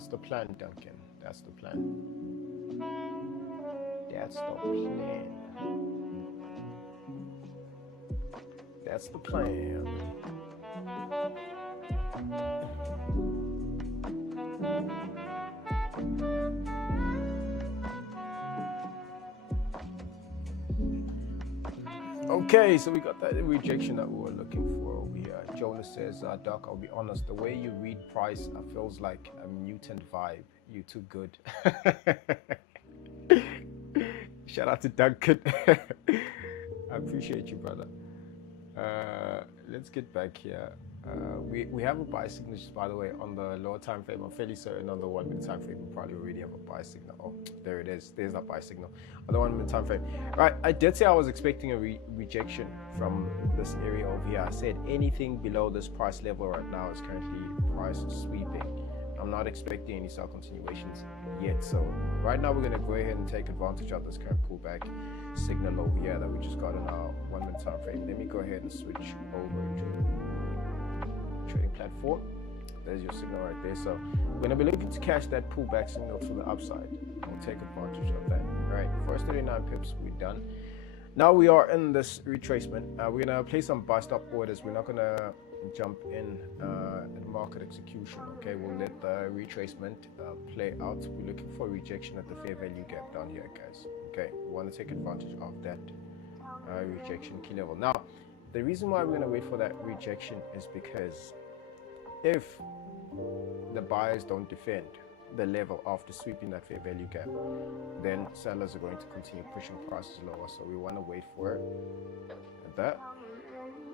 That's the plan, Duncan. That's the plan. That's the plan. That's the plan. Okay, so we got that rejection that we were looking for over here. Jonas says, Doc, I'll be honest, the way you read price feels like a mutant vibe. You too good. Shout out to Duncan. I appreciate you, brother. Let's get back here. We have a buy signal, by the way, on the lower time frame. I'm fairly certain on the 1 minute time frame we probably already have a buy signal. Oh, there it is. There's that buy signal on the 1 minute time frame. All right, I did say I was expecting a rejection from this area over here. I said anything below this price level right now is currently price sweeping. I'm not expecting any sell continuations yet. So right now we're going to go ahead and take advantage of this current pullback signal over here that we just got on our 1 minute time frame. Let me go ahead and switch over to trading platform. There's your signal right there. So we're going to be looking to catch that pullback signal to the upside. We'll take advantage of that. All right, first 39 pips, we're done. Now we are in this retracement. We're going to place some buy stop orders. We're not going to jump in at market execution. Okay, we'll let the retracement play out. We're looking for rejection at the fair value gap down here, guys. Okay, we want to take advantage of that rejection key level. Now, the reason why we're going to wait for that rejection is because if the buyers don't defend the level after sweeping that fair value gap, then sellers are going to continue pushing prices lower. So we want to wait for the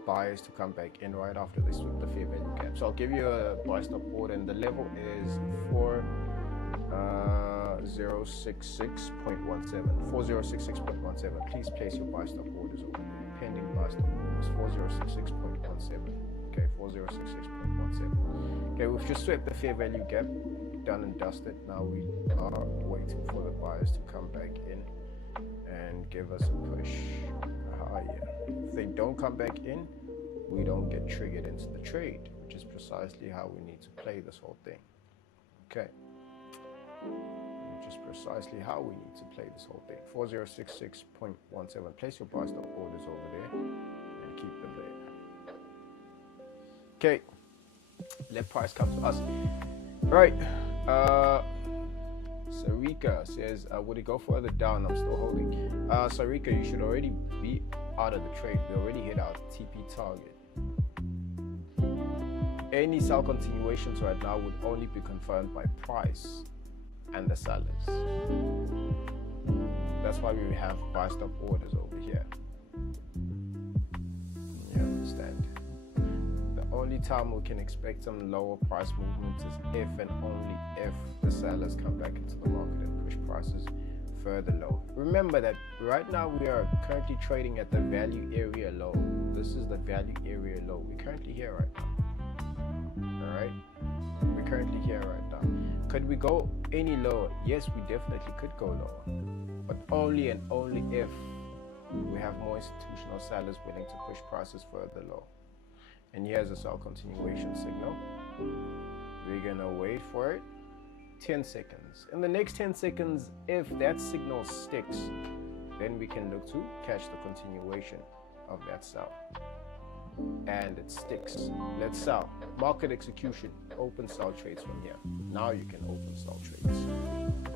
buyers to come back in right after they sweep the fair value gap. So I'll give you a buy stop order, and the level is 4066.17. 4066.17. Please place your buy stop orders over there. Pending buy stop orders 4066.17. Okay, 4066.17. Okay, we've just swept the fair value gap, done and dusted. Now we are waiting for the buyers to come back in and give us a push higher. If they don't come back in, we don't get triggered into the trade, which is precisely how we need to play this whole thing. Okay, which is precisely how we need to play this whole thing. 4066.17. Place your buy stop orders over there and keep them there. Okay, let price come to us. All right, Sarika says, would it go further down? I'm still holding. Sarika, you should already be out of the trade. We already hit our TP target. Any sell continuations right now would only be confirmed by price and the sellers. That's why we have buy stop orders over here. You understand? The only time we can expect some lower price movements is if and only if the sellers come back into the market and push prices further low. Remember that right now we are currently trading at the value area low. This is the value area low. We're currently here right now. Alright? We're currently here right now. Could we go any lower? Yes, we definitely could go lower. But only and only if we have more institutional sellers willing to push prices further low. And here's a sell continuation signal. We're gonna wait for it. 10 seconds. In the next 10 seconds, if that signal sticks, then we can look to catch the continuation of that sell. And it sticks. Let's sell. Market execution. Open sell trades from here. Now you can open sell trades.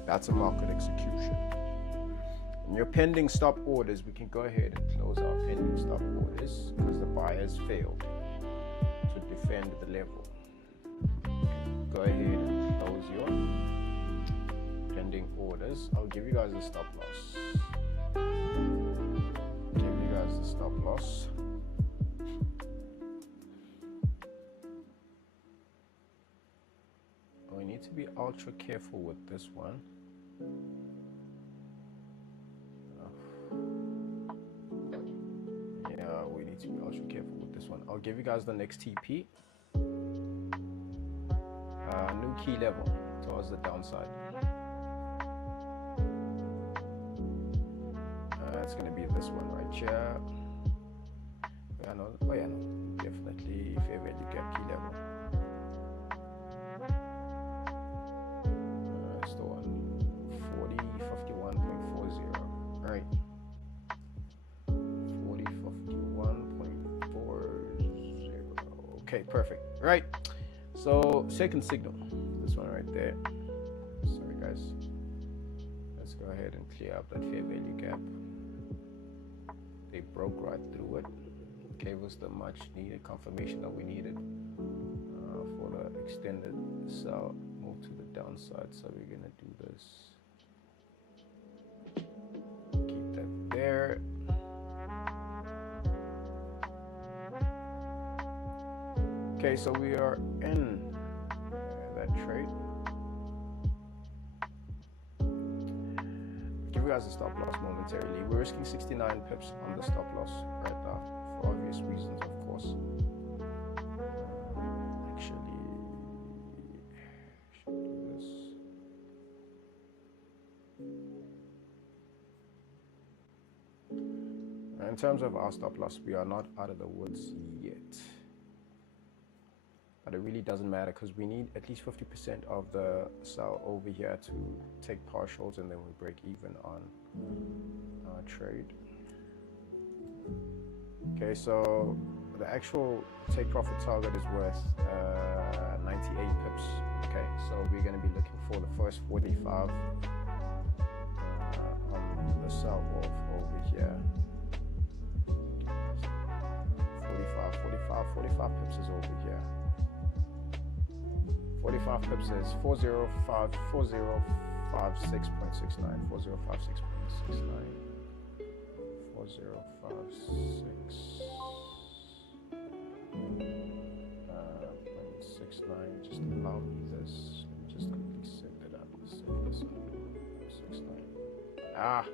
That's a market execution. In your pending stop orders, we can go ahead and close our pending stop orders because the buyers failed to defend the level. Go ahead and close your pending orders. I'll give you guys a stop loss. Give you guys a stop loss. We need to be ultra careful with this one. Yeah, we need to be ultra careful with this one. I'll give you guys the next TP. New key level towards the downside. It's going to be this one right here. Yeah, no, oh yeah, no, definitely fair value gap key level. Okay, perfect. Right. So second signal, this one right there. Sorry guys. Let's go ahead and clear up that fair value gap. They broke right through it. Gave us the much needed confirmation that we needed for the extended sell move to the downside. So we're gonna do this. Keep that there. Okay, so we are in that trade. Give you guys a stop loss momentarily. We're risking 69 pips on the stop loss right now for obvious reasons, of course. Actually, should do this. In terms of our stop loss, we are not out of the woods yet. But it really doesn't matter because we need at least 50% of the sell over here to take partials, and then we break even on our trade. Okay, so the actual take profit target is worth 98 pips. Okay, so we're going to be looking for the first 45 on the sell off over here. 45 pips is over here. 45 pips is 4056.69. 4056.69. 4056.69. Just allow me this. Let me just quickly set that up. Set this up. 69. Ah.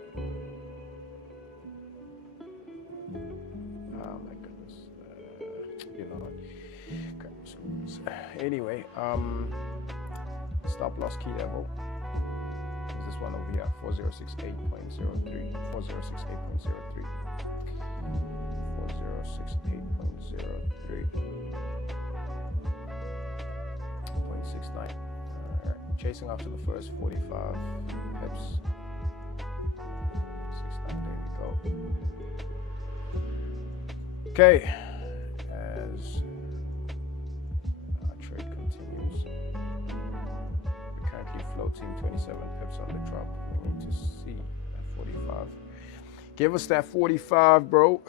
Oh my goodness. You know what? Anyway, stop loss key level is this one over here, 4068.03. 4068.03. 4068.03. 0.69. Alright, chasing after the first 45 pips. 69, there we go. Okay, as our trade continues, we're currently floating 27 pips on the drop. We need to see that 45. Give us that 45, bro.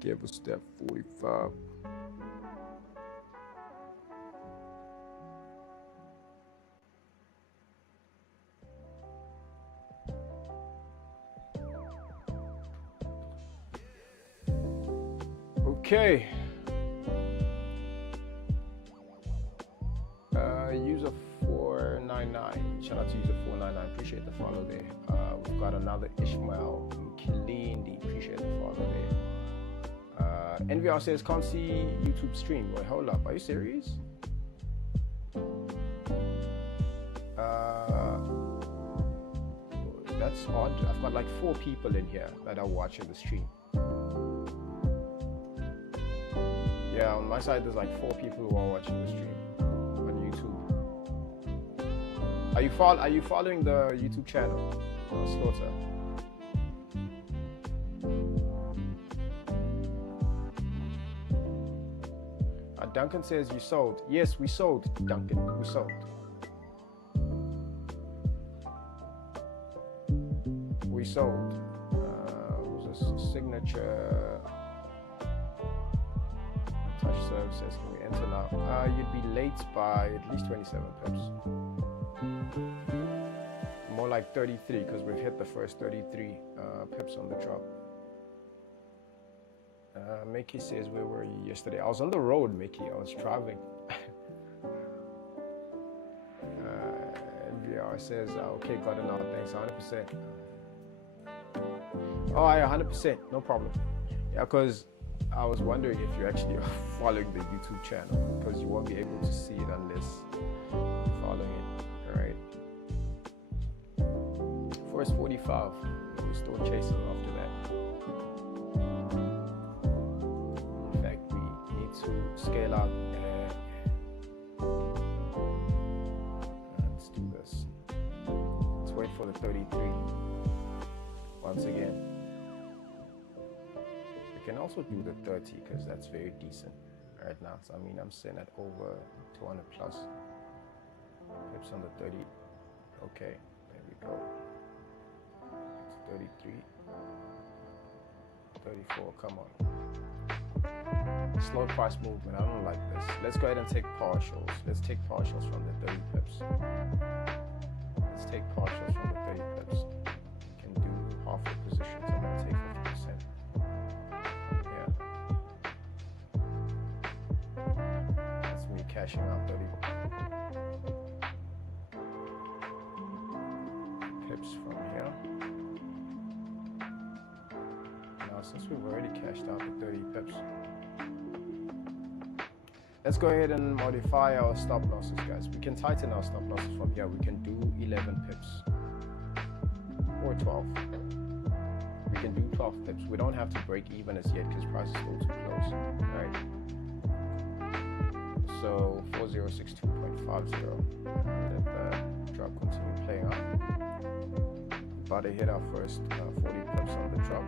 Give us that 45. Okay. User 499. Shout out to user 499. Appreciate the follow there. We've got another Ishmael Kilindi. Appreciate the follow there. NVR says can't see YouTube stream. Wait, hold up. Are you serious? That's odd. I've got like 4 people in here that are watching the stream. Yeah, on my side, there's like 4 people who are watching the stream on YouTube. Are you following the YouTube channel, Slaughter? Duncan says you sold. Yes, we sold, Duncan. We sold. We sold. Who's a signature? Touch services. Can we enter now? You'd be late by at least 27 pips. More like 33 because we've hit the first 33 pips on the drop. Mickey says, where were you yesterday? I was on the road, Mickey. I was traveling. NVR says, okay, got it now. Thanks, 100%. Oh, yeah, 100%. No problem. Yeah, because I was wondering if you actually are following the YouTube channel, because you won't be able to see it unless you're following it. All right. First 45. We're still chasing after that. In fact, we need to scale out. Let's do this. Let's wait for the 33 once again. We can also do the 30 because that's very decent. right now. So I mean, I'm sitting at over 200 plus pips on the 30. Okay, there we go. It's 33, 34. Come on. Slow price movement. I don't like this. Let's go ahead and take partials. Let's take partials from the 30 pips. Let's take partials from the 30 pips. Can do half the positions. I'm gonna take 50%. Yeah. That's me cashing out 30 pips from here. Now, since we've already cashed out the 30 pips, let's go ahead and modify our stop losses, guys. We can tighten our stop losses from here. We can do 11 pips or 12. We can do 12 pips. We don't have to break even as yet because price is still too close. All right. So 4062.50. Let the drop continue playing out. About to hit our first 40 pips on the drop.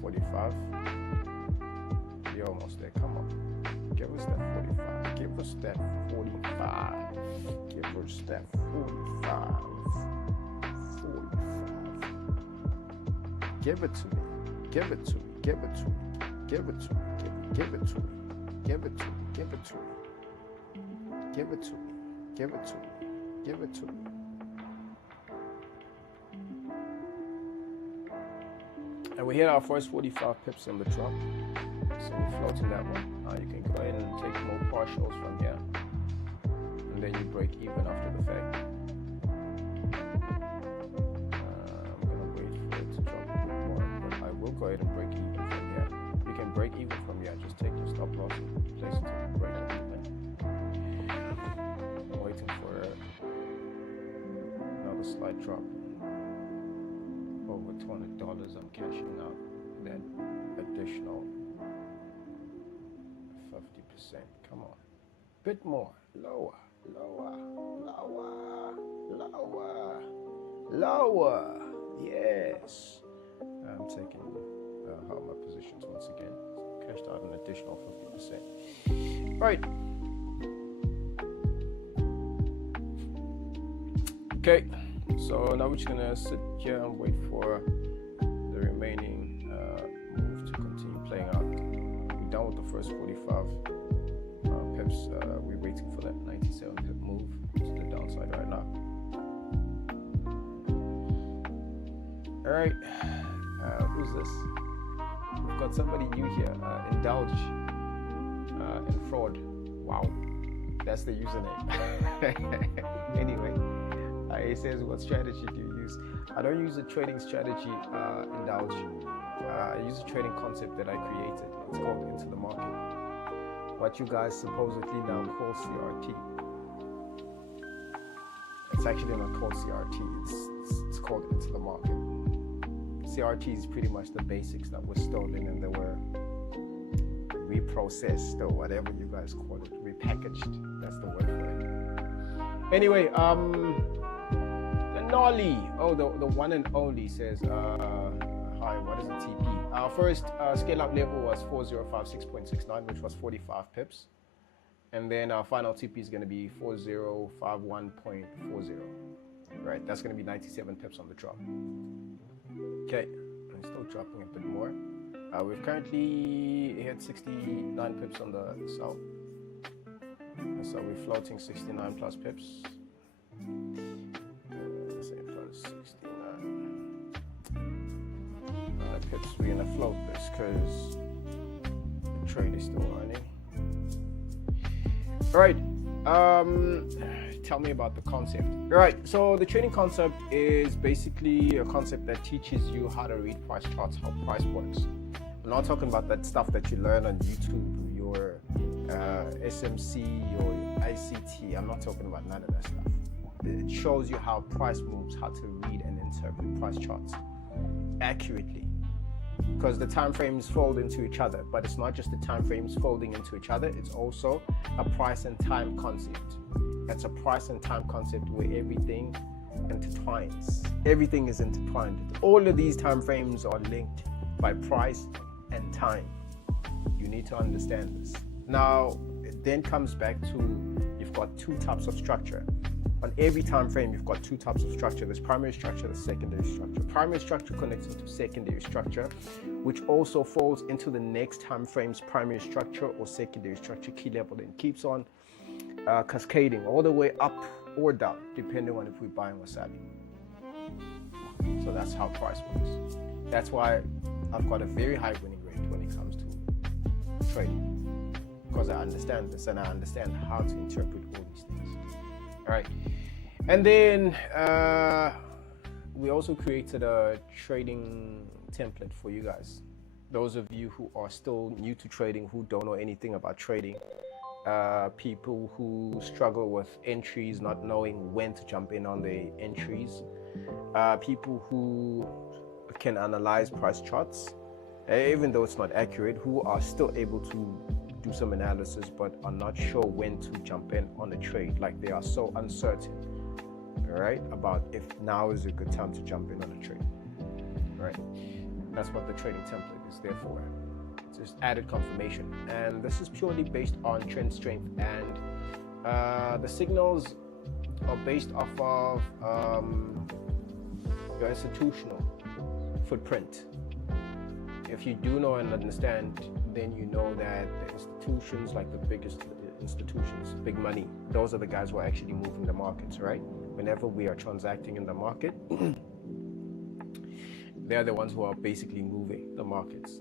45. You're almost there. Come on. Give us that 45. Give us that 45. Give us that 45. 45. Give it to me. Give it to me. Give it to me. Give it to me. Give it to me. Give it to me. Give it to me. Give it to me. Give it to me. Give it to me. And we hit our first 45 pips on the drop. So we're floating that one. Now you can go ahead and take more partials from here. And then you break even after the fact. I'm going to wait for it to drop a bit more. But I will go ahead and break even from here. You can break even from here. Just take your stop loss and place it to break even. I'm waiting for another slight drop. Over $200 I'm cashing out that additional 50%. Come on. Bit more. Lower. Lower. Lower. Lower. Lower. Yes. I'm taking out my positions once again. Cashed out an additional 50%. Right. Okay. So now we're just gonna sit here and wait for the remaining move to continue playing out. We're done with the first 45 pips. We're waiting for that 97 pip move to the downside right now. All right, who's this? We've got somebody new here. Indulge and fraud. Wow, that's the username. Anyway. It says, what strategy do you use? I don't use a trading strategy, Indulge. I use a trading concept that I created. It's called Into the Market. What you guys supposedly now call CRT. It's actually not called CRT. It's called Into the Market. CRT is pretty much the basics that were stolen and they were reprocessed or whatever you guys call it, repackaged. That's the word for it. Anyway, Nolly, the one and only says, hi, what is a TP? Our first scale up level was 4056.69, which was 45 pips. And then our final TP is going to be 4051.40. Right, that's going to be 97 pips on the drop. Okay, I'm still dropping a bit more. We've currently hit 69 pips on the sell. And so we're floating 69 plus pips. Let's say plus 69 pips. We're gonna float this because the trade is still running. All right. Tell me about the concept. All right. So the trading concept is basically a concept that teaches you how to read price charts, how price works. I'm not talking about that stuff that you learn on YouTube, your SMC, your ICT. I'm not talking about none of that stuff. It shows you how price moves, how to read and interpret price charts accurately. Because the time frames fold into each other, but it's not just the time frames folding into each other, it's also a price and time concept. It's a price and time concept where everything intertwines. Everything is intertwined. All of these time frames are linked by price and time. You need to understand this. Now, then comes back to, you've got two types of structure. On every time frame, you've got two types of structure. There's primary structure, there's secondary structure. Primary structure connects into secondary structure, which also falls into the next time frame's primary structure or secondary structure key level, and keeps on cascading all the way up or down, depending on if we're buying or selling. So that's how price works. That's why I've got a very high winning rate when it comes to trading, because I understand this and I understand how to interpret all these things. All right. And then we also created a trading template for you guys. Those of you who are still new to trading, who don't know anything about trading, people who struggle with entries, not knowing when to jump in on the entries, people who can analyze price charts, even though it's not accurate, who are still able to do some analysis but are not sure when to jump in on a trade. Like, they are so uncertain, all right, about if now is a good time to jump in on a trade. All right, that's what the trading template is there for. It's just added confirmation, and this is purely based on trend strength, and the signals are based off of your institutional footprint. If you do know and understand, then you know that the institutions, like the biggest institutions, big money, those are the guys who are actually moving the markets, right? Whenever we are transacting in the market, they're the ones who are basically moving the markets,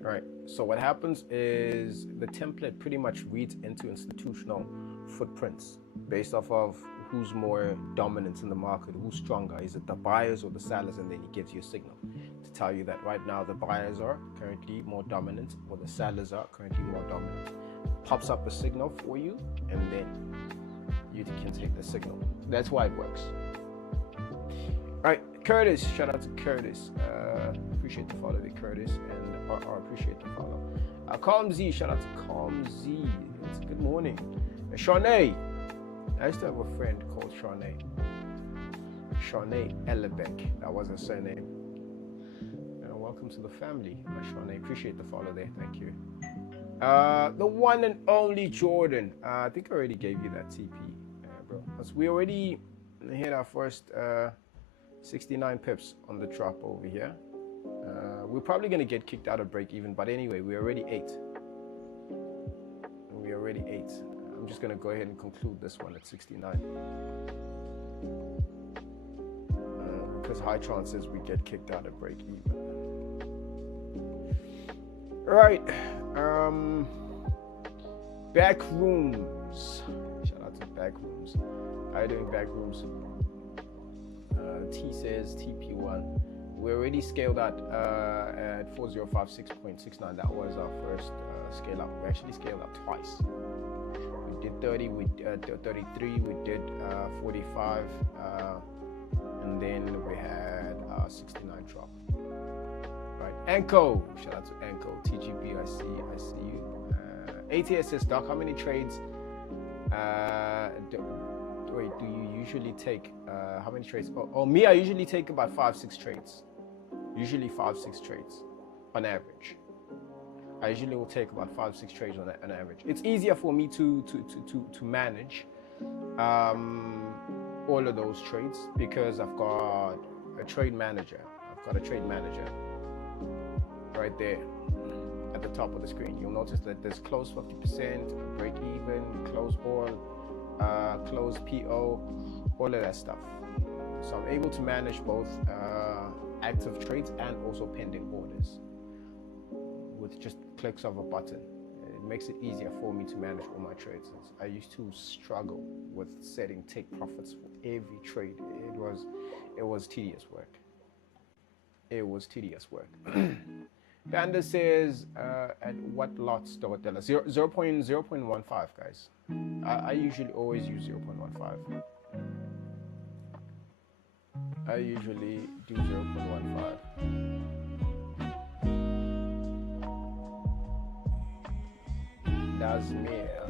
right? So what happens is the template pretty much reads into institutional footprints based off of who's more dominant in the market, who's stronger. Is it the buyers or the sellers? And then he gives you a signal to tell you that right now the buyers are currently more dominant or the sellers are currently more dominant. Pops up a signal for you, and then you can take the signal. That's why it works. All right, Curtis, shout out to Curtis. Appreciate the follow, Curtis, and RR, appreciate the follow. Calm Z, shout out to Calm Z. It's good morning. Shawnee, I used to have a friend called Shawnee Ellebeck. That was her surname. Welcome to the family, Shawnee. Appreciate the follow there. Thank you. The one and only Jordan. I think I already gave you that TP, bro. Because we already hit our first 69 pips on the drop over here. We're probably going to get kicked out of break even, but anyway, we're already 8. We're already 8. I'm just going to go ahead and conclude this one at 69. Because high chances we get kicked out of break even. All right. Backrooms. Shout out to Backrooms. How are you doing, Backrooms? T says TP1. We already scaled out at 4056.69. That was our first scale up. We actually scaled up twice. We did 30, we did 33, we did 45, and then we had 69 drop. Right, Anko, shout out to Anko. TGB, I see you. ATS says, Doc, how many trades do you usually take? How many trades? Me, I usually take about 5-6 trades. Usually 5-6 trades on average. I usually will take about 5-6 trades on average. It's easier for me to manage all of those trades because I've got a trade manager. Right there at the top of the screen. You'll notice that there's close 50%, break even, close all, close PO, all of that stuff. So I'm able to manage both active trades and also pending orders with just clicks of a button. It makes it easier for me to manage all my trades. I used to struggle with setting take profits for every trade. It was tedious work. Panda says, at what lots do I tell us? 0.15, guys. I usually always use 0.15. I usually do 0.15. Das mehr.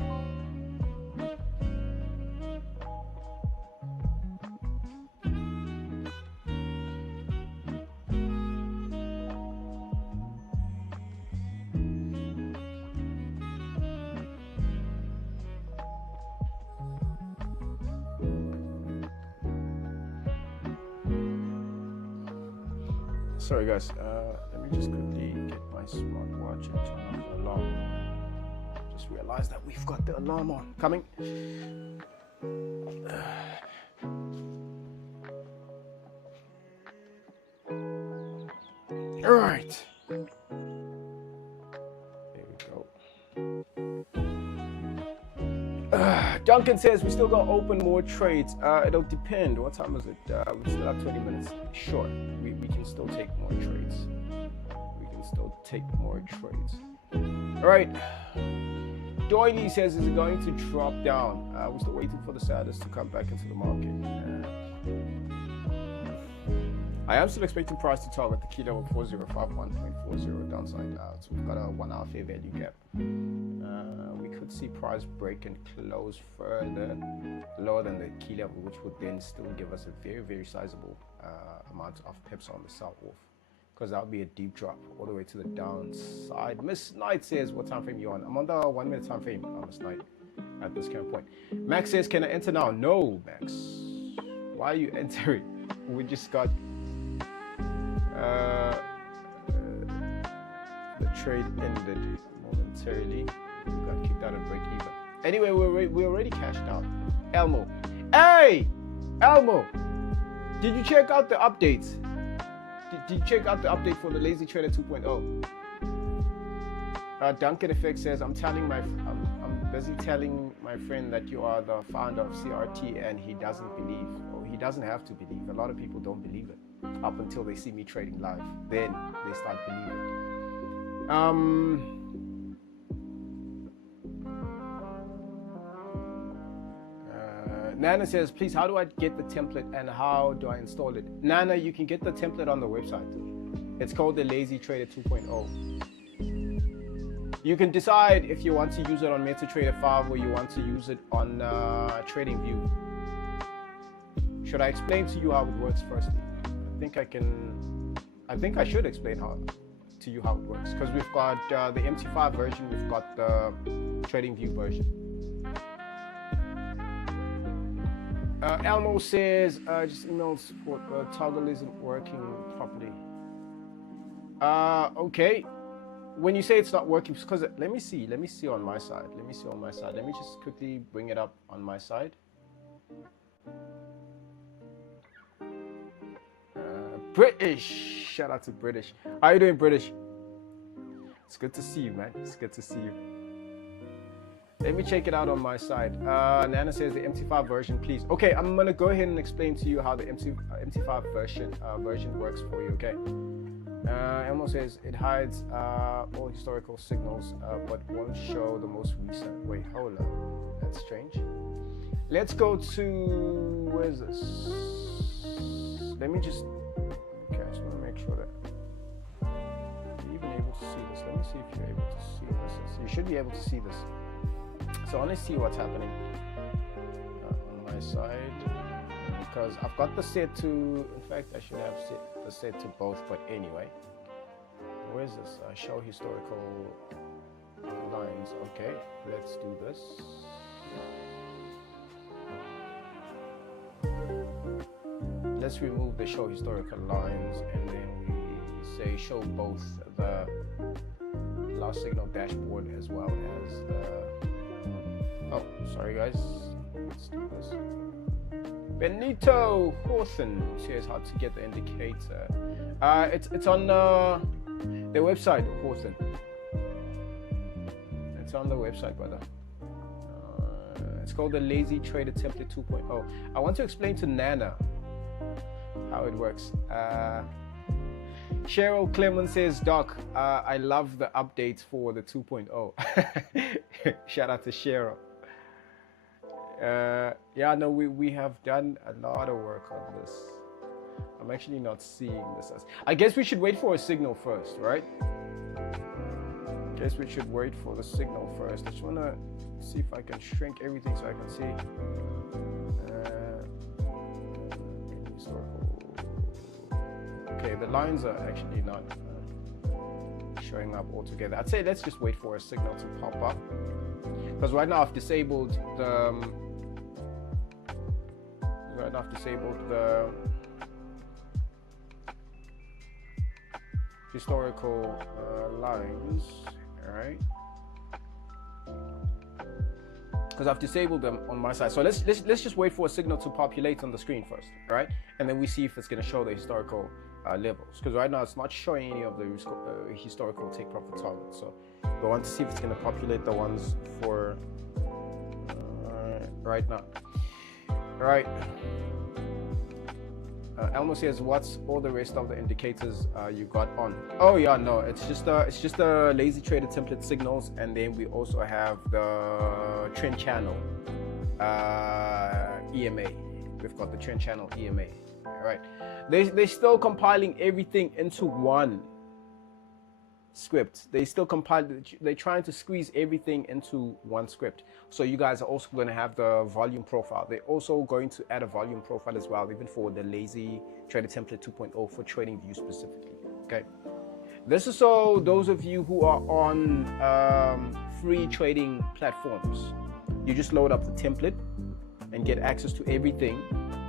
Sorry guys, let me just quickly get my smartwatch and turn off the alarm. Just realized that we've got the alarm on. Coming. All right. There we go. Duncan says we still gonna open more trades. It'll depend. What time is it? We still have 20 minutes. Sure, we can still take more trades. We can still take more trades. All right. Doily says, is it going to drop down? We're still waiting for the Saturdays to come back into the market. I am still expecting price to target the key level 4051.40 downside. So we've got a 1 hour fair value gap. We could see price break and close further lower than the key level, which would then still give us a very, very sizable amount of pips on the sell off, because that would be a deep drop all the way to the downside. Miss Knight says, what time frame you on? I'm on the 1 minute time frame, Miss Knight, at this current point. Max says, can I enter now? No, Max. Why are you entering? We just got the trade ended momentarily. We got kicked out of break even. Anyway, we already cashed out. Elmo. Hey! Elmo! Did you check out the updates? Did you check out the update for the Lazy Trader 2.0? Duncan Effect says, I'm busy telling my friend that you are the founder of CRT and he doesn't believe, or he doesn't have to believe. A lot of people don't believe it up until they see me trading live. Then they start believing. Nana says, please, how do I get the template and how do I install it? Nana, you can get the template on the website. It's called the Lazy Trader 2.0. You can decide if you want to use it on MetaTrader 5 or you want to use it on TradingView. Should I explain to you how it works firstly? I think I should explain to you how it works, because we've got the MT5 version, we've got the TradingView version. Elmo says, just email support, toggle isn't working properly. Okay. When you say it's not working, because let me see on my side. Let me just quickly bring it up on my side. British, shout out to British. How are you doing, British? It's good to see you, man. It's good to see you. Let me check it out on my side. Nana says the MT5 version, please. Okay, I'm gonna go ahead and explain to you how the MT5 version works for you. Okay. Elmo says it hides all historical signals, but won't show the most recent. Wait, hold on. That's strange. Let's go to, where's this? Let me just. Okay, I just want to make sure that you're even able to see this. Let me see if you're able to see this. So you should be able to see this. So I want to see what's happening on my side, because I've got the set to, in fact I should have the set to both, but anyway, where's this? Show historical lines. Okay, let's do this. Let's remove the show historical lines and then we say show both the last signal dashboard as well as the, oh, sorry guys, let's do this. Benito Hawthorne says how to get the indicator. It's on their website, Hawthorne. It's on the website, brother. It's called the Lazy Trader Template 2.0. I want to explain to Nana how it works. Cheryl Clemens says, Doc, I love the updates for the 2.0. Shout out to Cheryl. Yeah, no, we have done a lot of work on this. I'm actually not seeing this as, I guess we should wait for a signal first, right? I guess we should wait for the signal first. I just want to see if I can shrink everything so I can see. Okay, the lines are actually not showing up altogether. I'd say let's just wait for a signal to pop up, because right now I've disabled the historical lines, all right? Because I've disabled them on my side. So let's just wait for a signal to populate on the screen first, all right? And then we see if it's going to show the historical levels. Because right now it's not showing any of the historical take profit targets. So we want to see if it's going to populate the ones for right now. All right. Elmo says, "What's all the rest of the indicators you got on?" Oh yeah, no, it's just the lazy trader template signals, and then we also have the trend channel EMA. We've got the trend channel EMA. All right, they're still compiling everything into one script. They still compile. They're trying to squeeze everything into one script. So you guys are also going to have the volume profile. They're also going to add a volume profile as well, even for the lazy trader template 2.0 for trading view specifically. Okay, this is so those of you who are on free trading platforms, you just load up the template and get access to everything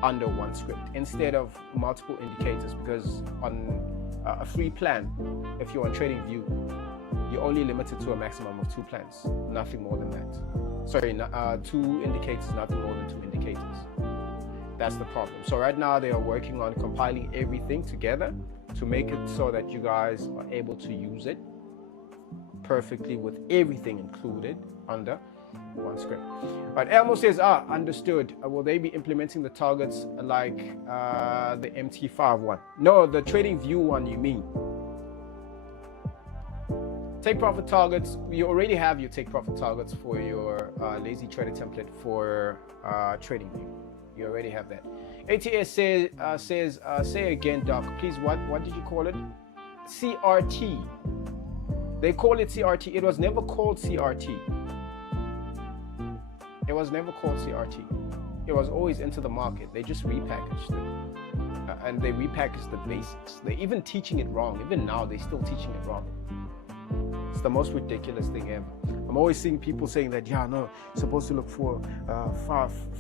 under one script instead of multiple indicators, because on a free plan, if you're on TradingView, you're only limited to a maximum of 2 plans, nothing more than that. Sorry, 2 indicators, nothing more than 2 indicators. That's the problem. So right now they are working on compiling everything together to make it so that you guys are able to use it perfectly with everything included under one script. But Elmo says, understood. Will they be implementing the targets like the MT5 one? No, the TradingView one you mean. Take profit targets, you already have your take profit targets for your lazy trader template for TradingView. You already have that. ATS says say again, Doc, please, what did you call it? CRT. They call it CRT. It was never called CRT. It was never called CRT. It was always into the market. They just repackaged it. And they repackaged the basics. They're even teaching it wrong. Even now, they're still teaching it wrong. It's the most ridiculous thing ever. I'm always seeing people saying that, yeah, no, you're supposed to look for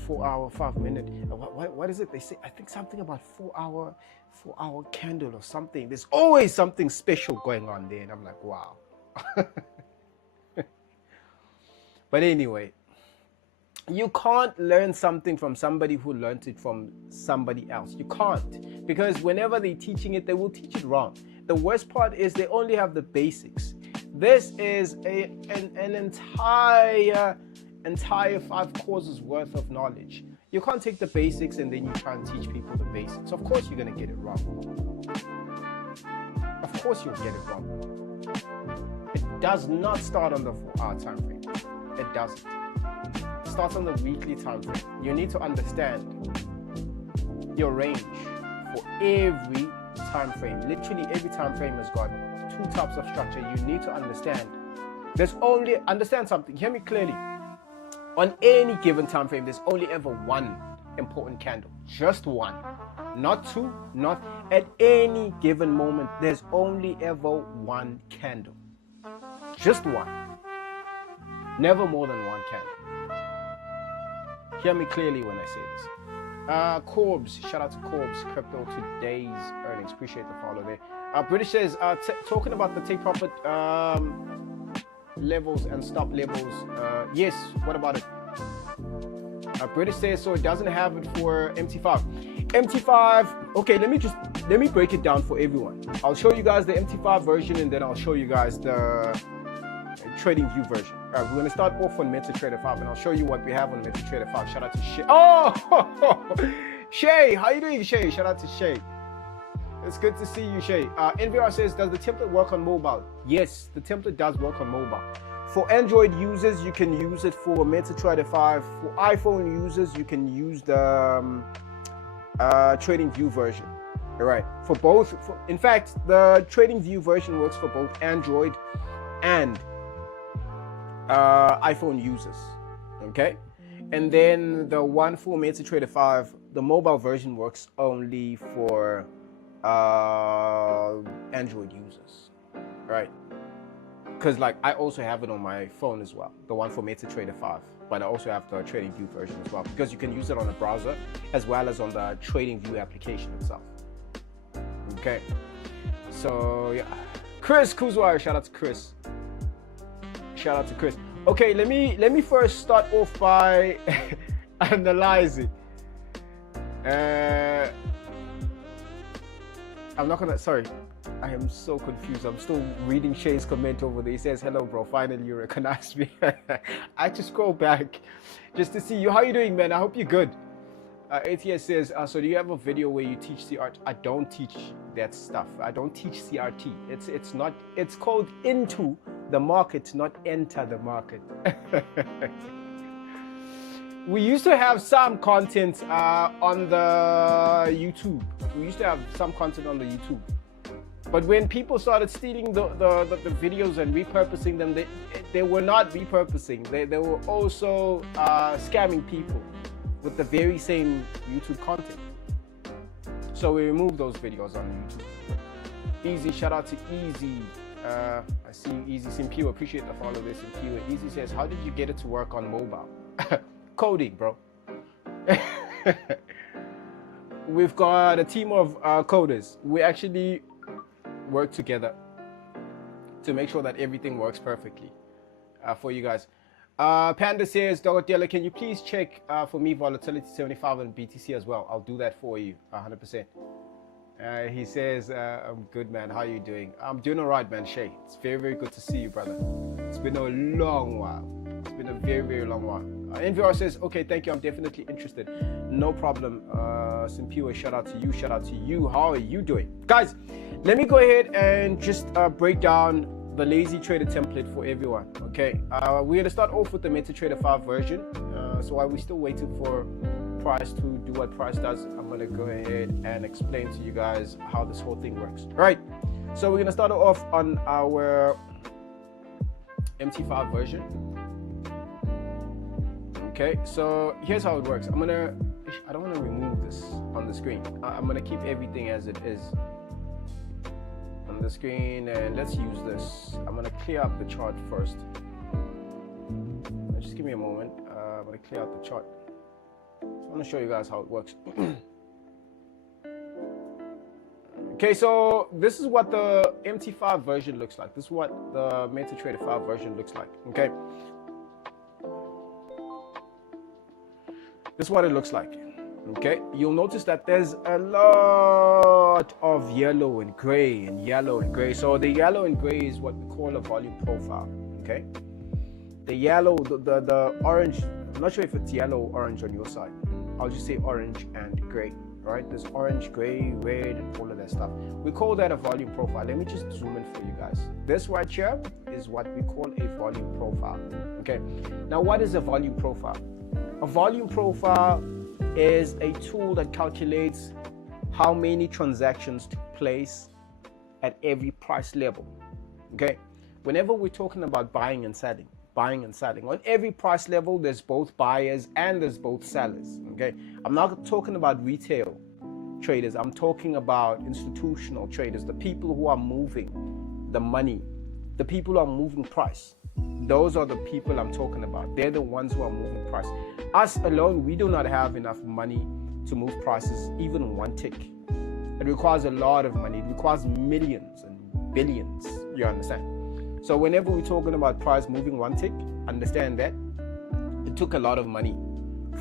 4 hour, 5 minute. What is it? They say, I think something about 4 hour candle or something. There's always something special going on there. And I'm like, wow. But anyway, you can't learn something from somebody who learned it from somebody else. You can't, because whenever they're teaching it, they will teach it wrong. The worst part is they only have the basics. This is an entire 5 courses worth of knowledge. You can't take the basics and then you try and teach people the basics. Of course you're going to get it wrong. Of course you'll get it wrong. It does not start on the 4-hour time frame. It doesn't. It starts on the weekly time frame. You need to understand your range for every time frame. Literally every time frame has got 2 types of structure. You need to understand. Understand something. Hear me clearly. On any given time frame, there's only ever one important candle. Just one. Not 2, not at any given moment. There's only ever one candle. Just one. Never more than one candle. Hear me clearly when I say this. Corbs, shout out to Corbs, crypto today's earnings. Appreciate the follow there. British says, talking about the take profit levels and stop levels. Yes, what about it? British says, so it doesn't have it for MT5. MT5, okay, let me break it down for everyone. I'll show you guys the MT5 version and then I'll show you guys the TradingView version. We're going to start off on MetaTrader 5 and I'll show you what we have on MetaTrader 5. Shout out to Shay. Oh, Shay, how you doing, Shay? Shout out to Shay. It's good to see you, Shay. NVR says, does the template work on mobile? Yes, the template does work on mobile. For Android users, you can use it for MetaTrader 5. For iPhone users, you can use the TradingView version. All right. For both, in fact, the TradingView version works for both Android and iPhone users. Okay. And then the one for MetaTrader 5, the mobile version works only for Android users, right? Because like I also have it on my phone as well, the one for MetaTrader 5, but I also have the TradingView version as well, because you can use it on a browser as well as on the TradingView application itself. Okay, So yeah, Chris Kuzwire, shout out to Chris. Shout out to Chris. Okay, let me first start off by analyzing. I'm not gonna. Sorry, I am so confused. I'm still reading Shay's comment over there. He says, "Hello, bro. Finally, you recognize me." I had to scroll back just to see you. How you doing, man? I hope you're good. ATS says, so do you have a video where you teach CRT? I don't teach that stuff. I don't teach CRT. It's not. It's called Into the Market, not Enter the Market. We used to have some content on the YouTube. We used to have some content on the YouTube. But when people started stealing the videos and repurposing them, they were not repurposing. They were also scamming people with the very same YouTube content. So we removed those videos on YouTube. Easy, shout out to Easy. I see Easy Simpiwa, appreciate the follow there, Simpiwa. Easy says, how did you get it to work on mobile? Coding, bro. We've got a team of coders. We actually work together to make sure that everything works perfectly for you guys. Panda says, Dogotella, can you please check for me volatility 75 on BTC as well? I'll do that for you 100%. He says, I'm good, man. How are you doing? I'm doing all right, man. Shay, it's very, very good to see you, brother. It's been a long while. It's been a very, very long while. NVR says, okay, thank you. I'm definitely interested. No problem. Simpiwa, shout out to you. Shout out to you. How are you doing? Guys, let me go ahead and just break down the Lazy Trader template for everyone. Okay, we're going to start off with the MetaTrader 5 version. So while we're still waiting for Price to do what Price does, I'm going to go ahead and explain to you guys how this whole thing works. All right, so we're going to start off on our MT5 version. Okay, so here's how it works. I don't want to remove this on the screen. I'm going to keep everything as it is on the screen, and let's use this. I'm going to clear up the chart first. Just give me a moment. I'm going to clear out the chart. So I want to show you guys how it works. Okay, so this is what the MT5 version looks like. This is what the MetaTrader 5 version looks like. Okay, this is what it looks like. Okay, you'll notice that there's a lot of yellow and gray and yellow and gray. So the yellow and gray is what we call a volume profile. Okay, the yellow, the orange, I'm not sure if it's yellow or orange on your side. I'll just say orange and gray. All right, there's orange, gray, red, and all of that stuff. We call that a volume profile. Let me just zoom in for you guys. This right here is what we call a volume profile. Okay, now what is a volume profile? A volume profile is a tool that calculates how many transactions took place at every price level. Okay, whenever we're talking about buying and selling, on every price level, there's both buyers and there's both sellers. Okay, I'm not talking about retail traders. I'm talking about institutional traders, the people who are moving the money, the people who are moving price. Those are the people I'm talking about. They're the ones who are moving price. Us alone, we do not have enough money to move prices, even one tick. It requires a lot of money. It requires millions and billions. You understand? So whenever we're talking about price moving one tick, understand that it took a lot of money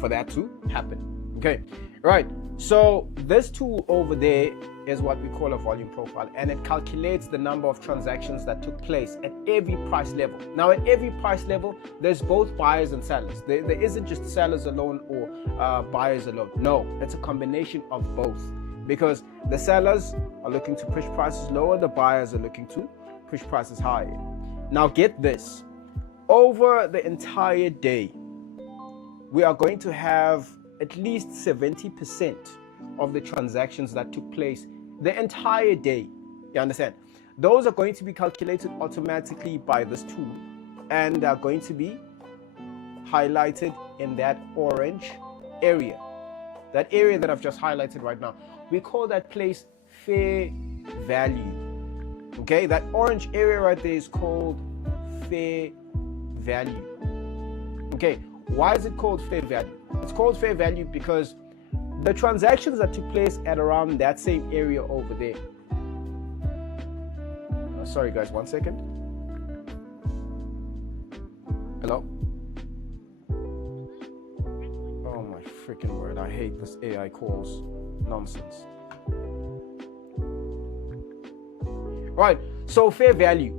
for that to happen. Okay, right. So this tool over there is what we call a volume profile, and it calculates the number of transactions that took place at every price level. Now, at every price level, there's both buyers and sellers. There isn't just sellers alone or buyers alone. No, it's a combination of both, because the sellers are looking to push prices lower, the buyers are looking to push prices higher. Now, get this. Over the entire day, we are going to have at least 70% of the transactions that took place the entire day. You understand? Those are going to be calculated automatically by this tool, and are going to be highlighted in that orange area. That area that I've just highlighted right now. We call that place fair value. Okay, that orange area right there is called fair value. Okay, why is it called fair value? It's called fair value because the transactions that took place at around that same area over there, Sorry guys, 1 second. Hello? Oh my freaking word, I hate this AI calls nonsense. Right, so fair value.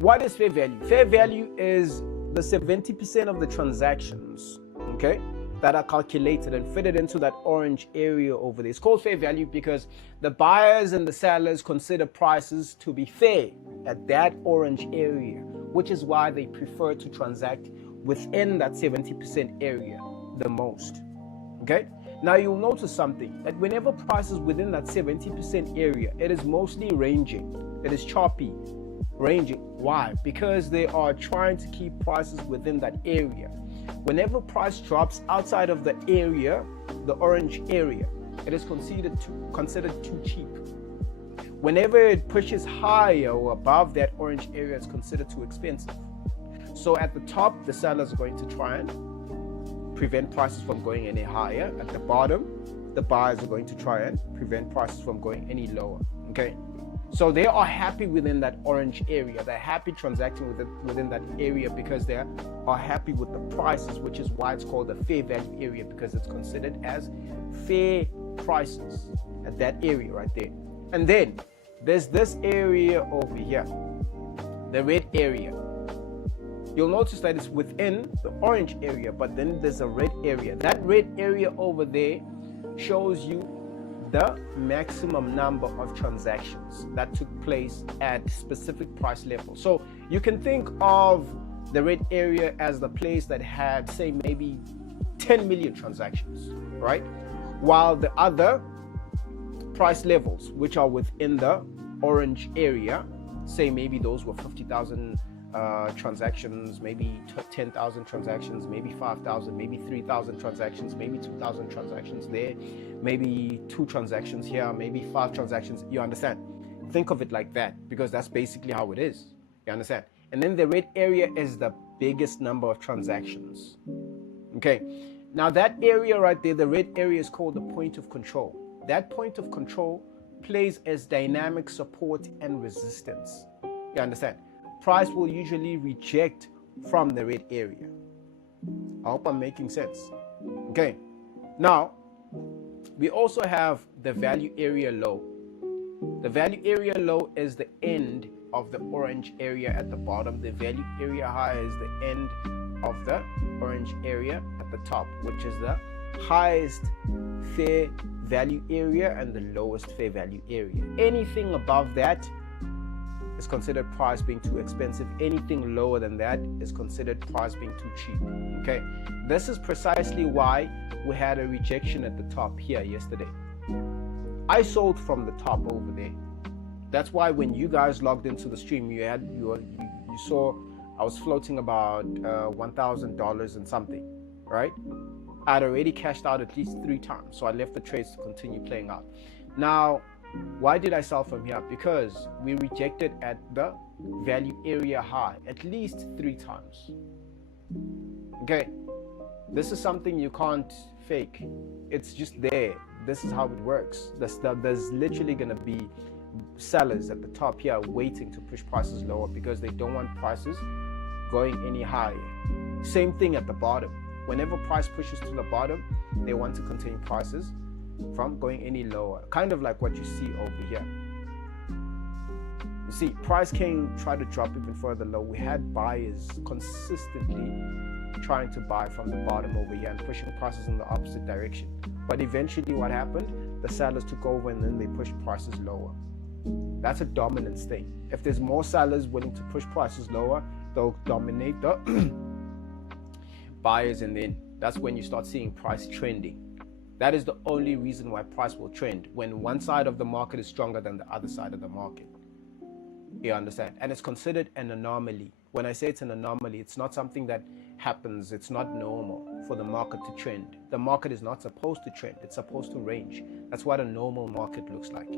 What is fair value? Fair value is the 70% of the transactions, okay, that are calculated and fitted into that orange area over there. It's called fair value because the buyers and the sellers consider prices to be fair at that orange area, which is why they prefer to transact within that 70% area the most. Okay? Now you'll notice something, that whenever prices within that 70% area, it is mostly ranging. It is choppy, ranging. Why? Because they are trying to keep prices within that area. Whenever price drops outside of the area, the orange area, it is considered too cheap. Whenever it pushes higher or above that orange area, it's considered too expensive. So at the top, the sellers are going to try and prevent prices from going any higher. At the bottom, the buyers are going to try and prevent prices from going any lower. Okay? So they are happy within that orange area. They're happy transacting within that area because they are happy with the prices, which is why it's called the fair value area, because it's considered as fair prices at that area right there. And then there's this area over here, the red area. You'll notice that it's within the orange area, but then there's a red area. That red area over there shows you the maximum number of transactions that took place at specific price levels. So you can think of the red area as the place that had, say, maybe 10 million transactions, right? While the other price levels, which are within the orange area, say maybe those were 50,000 transactions, maybe 10,000 transactions, maybe 5,000, maybe 3,000 transactions, maybe 2,000 transactions there, maybe 2 transactions here, maybe 5 transactions. You understand? Think of it like that, because that's basically how it is. You understand? And then the red area is the biggest number of transactions. Okay. Now that area right there, the red area, is called the point of control. That point of control plays as dynamic support and resistance. You understand? Price will usually reject from the red area. I hope I'm making sense. Okay. Now, we also have the value area low. The value area low is the end of the orange area at the bottom. The value area high is the end of the orange area at the top, which is the highest fair value area and the lowest fair value area. Anything above that is considered price being too expensive. Anything lower than that is considered price being too cheap. Okay, this is precisely why we had a rejection at the top here yesterday. I sold from the top over there. That's why when you guys logged into the stream, you saw I was floating about $1,000 and something, right? I'd already cashed out at least 3 times, so I left the trades to continue playing out. Now, why did I sell from here? Because we rejected at the value area high at least 3 times. Okay, this is something you can't fake. It's just there. This is how it works. There's literally going to be sellers at the top here waiting to push prices lower because they don't want prices going any higher. Same thing at the bottom. Whenever price pushes to the bottom, they want to contain prices from going any lower, kind of like what you see over here. You see, price can try to drop even further low. We had buyers consistently trying to buy from the bottom over here and pushing prices in the opposite direction. But eventually what happened? The sellers took over and then they pushed prices lower. That's a dominance thing. If there's more sellers willing to push prices lower, they'll dominate the buyers, and then that's when you start seeing price trending. That is the only reason why price will trend, when one side of the market is stronger than the other side of the market. You understand? And it's considered an anomaly. When I say it's an anomaly, it's not something that happens. It's not normal for the market to trend. The market is not supposed to trend. It's supposed to range. That's what a normal market looks like.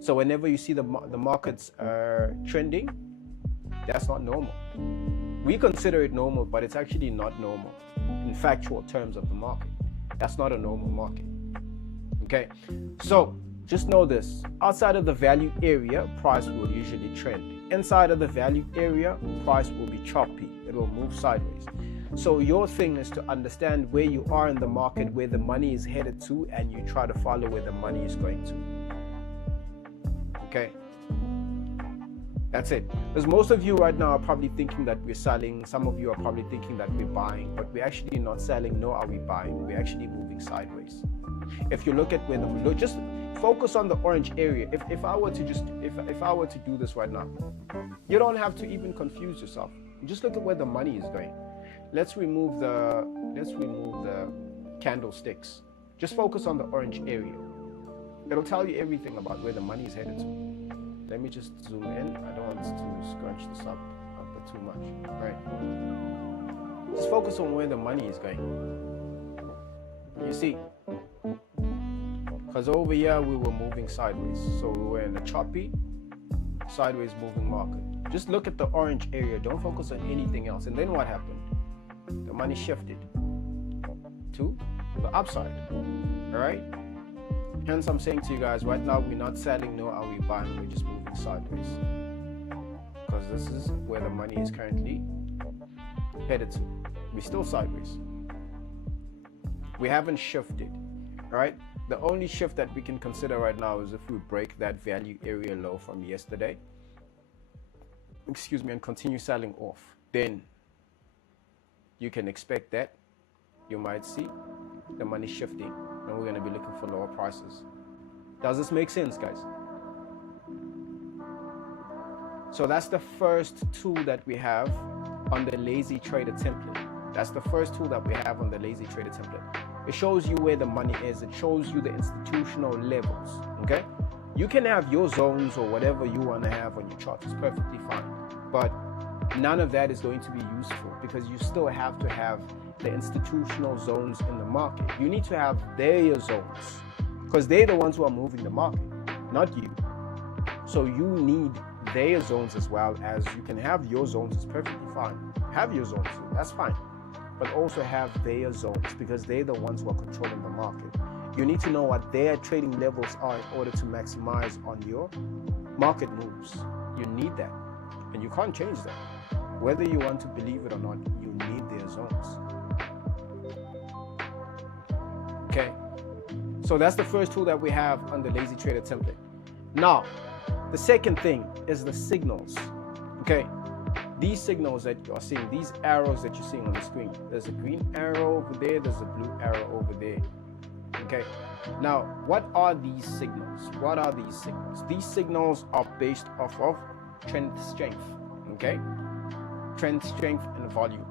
So whenever you see the markets trending, that's not normal. We consider it normal, but it's actually not normal in factual terms of the market. That's not a normal market. Okay, so just know this: outside of the value area, price will usually trend. inside of the value area, price will be choppy. It will move sideways. So your thing is to understand where you are in the market, where the money is headed to, and you try to follow where the money is going to. Okay? That's it. Because most of you right now are probably thinking that we're selling. Some of you are probably thinking that we're buying, but we're actually not selling, nor are we buying. We're actually moving sideways. If you look at where the just focus on the orange area. If I were to do this right now, you don't have to even confuse yourself. Just look at where the money is going. Let's remove the candlesticks. Just focus on the orange area. It'll tell you everything about where the money is headed to. Let me just zoom in. I don't want to scrunch this up a bit too much. All right. Just focus on where the money is going. You see? Because over here we were moving sideways. So we were in a choppy, sideways moving market. Just look at the orange area. Don't focus on anything else. And then what happened? The money shifted to the upside. All right? Hence, I'm saying to you guys, right now we're not selling, nor are we buying. We're just moving sideways. Because this is where the money is currently headed to. We're still sideways. We haven't shifted. All right? The only shift that we can consider right now is if we break that value area low from yesterday, and continue selling off. Then you can expect that you might see the money shifting, and we're going to be looking for lower prices. Does this make sense, guys? So that's the first tool that we have on the Lazy Trader template. That's the first tool that we have on the Lazy Trader template. It shows you where the money is. It shows you the institutional levels. Okay? You can have your zones or whatever you want to have on your chart. It's perfectly fine. But none of that is going to be useful because you still have to have the institutional zones in the market. You need to have their zones because they're the ones who are moving the market, not you. So you need their zones as well. As you can have your zones. It's perfectly fine. Have your zones. That's fine. But also have their zones because they're the ones who are controlling the market. You need to know what their trading levels are in order to maximize on your market moves. You need that. And you can't change that. Whether you want to believe it or not, you need their zones. Okay? So that's the first tool that we have on the Lazy Trader template. Now, the second thing is the signals. Okay? These signals that you are seeing, these arrows that you're seeing on the screen, there's a green arrow over there, there's a blue arrow over there. Okay, now what are these signals? What are these signals? These signals are based off of trend strength. Okay, trend strength and volume.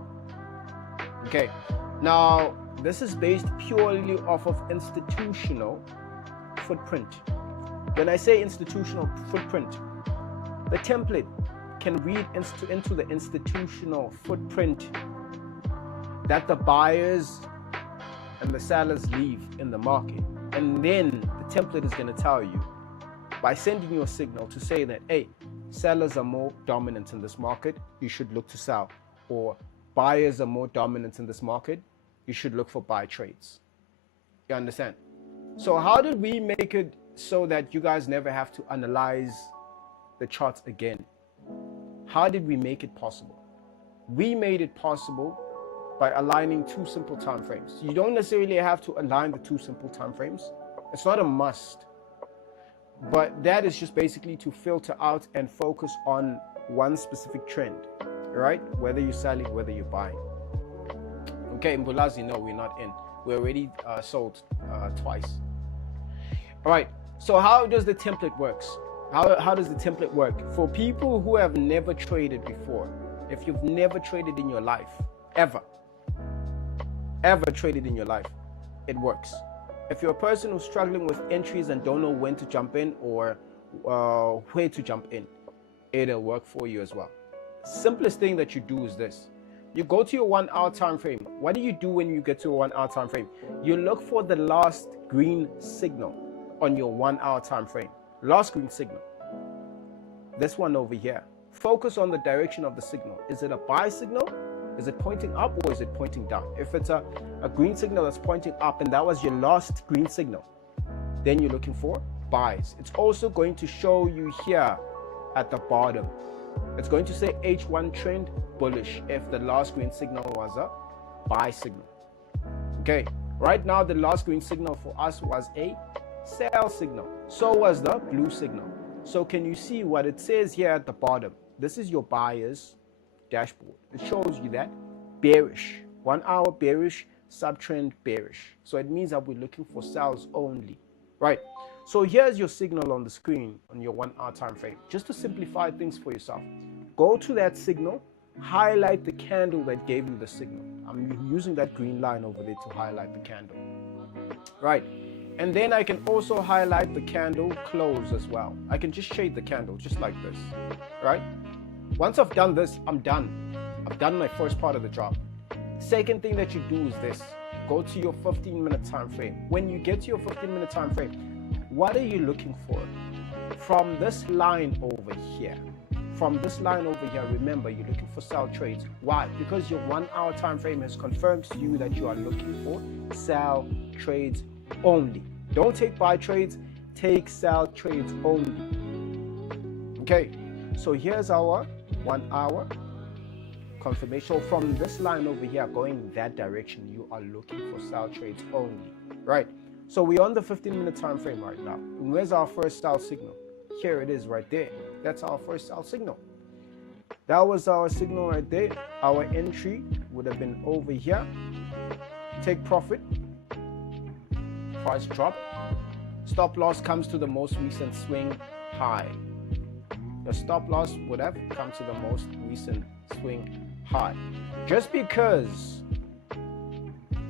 Okay, now this is based purely off of institutional footprint. When I say institutional footprint, the template can read into the institutional footprint that the buyers and the sellers leave in the market. And then the template is going to tell you by sending you a signal to say that, hey, sellers are more dominant in this market, you should look to sell. Or buyers are more dominant in this market, you should look for buy trades. You understand? So how did we make it so that you guys never have to analyze the charts again? How did we make it possible? We made it possible by aligning two simple time frames. You don't necessarily have to align the two simple time frames. It's not a must. But that is just basically to filter out and focus on one specific trend, right? Whether you're selling, whether you're buying. Okay, in Mbulazi, no, we're not in. We already sold twice. All right, so how does the template work? How does the template work? For people who have never traded before, if you've never traded in your life, ever traded in your life, it works. If you're a person who's struggling with entries and don't know when to jump in or where to jump in, it'll work for you as well. Simplest thing that you do is this. You go to your 1 hour time frame. What do you do when you get to a 1 hour time frame? You look for the last green signal on your 1 hour time frame. Last green signal. This one over here. Focus on the direction of the signal. Is it a buy signal? Is it pointing up or is it pointing down? If it's a green signal that's pointing up and that was your last green signal, then you're looking for buys. It's also going to show you here at the bottom It's going to say H1 trend bullish if the last green signal was a buy signal. Okay, right now the last green signal for us was a sell signal. So was the blue signal. So can you see what it says here at the bottom? This is your buyer's dashboard. It shows you that bearish, 1 hour bearish, subtrend bearish. So it means that we're looking for sells only, right? So here's your signal on the screen on your 1 hour time frame. Just to simplify things for yourself, go to that signal, highlight the candle that gave you the signal. I'm using that green line over there to highlight the candle, right? And then I can also highlight the candle close as well. I can just shade the candle just like this, right? Once I've done this, I'm done. I've done my first part of the job. Second thing that you do is this. Go to your 15-minute time frame. When you get to your 15-minute time frame, what are you looking for? From this line over here. From this line over here, remember, you're looking for sell trades. Why? Because your 1 hour time frame has confirmed to you that you are looking for sell trades only. Don't take buy trades, take sell trades only. Okay, so here's our 1 hour confirmation. So from this line over here going that direction, you are looking for sell trades only, right? So we're on the 15-minute time frame right now. And where's our first sell signal? Here it is right there. That's our first sell signal. That was our signal right there. Our entry would have been over here. Take profit. Price drop. Stop loss comes to the most recent swing high. The stop loss would have come to the most recent swing high. Just because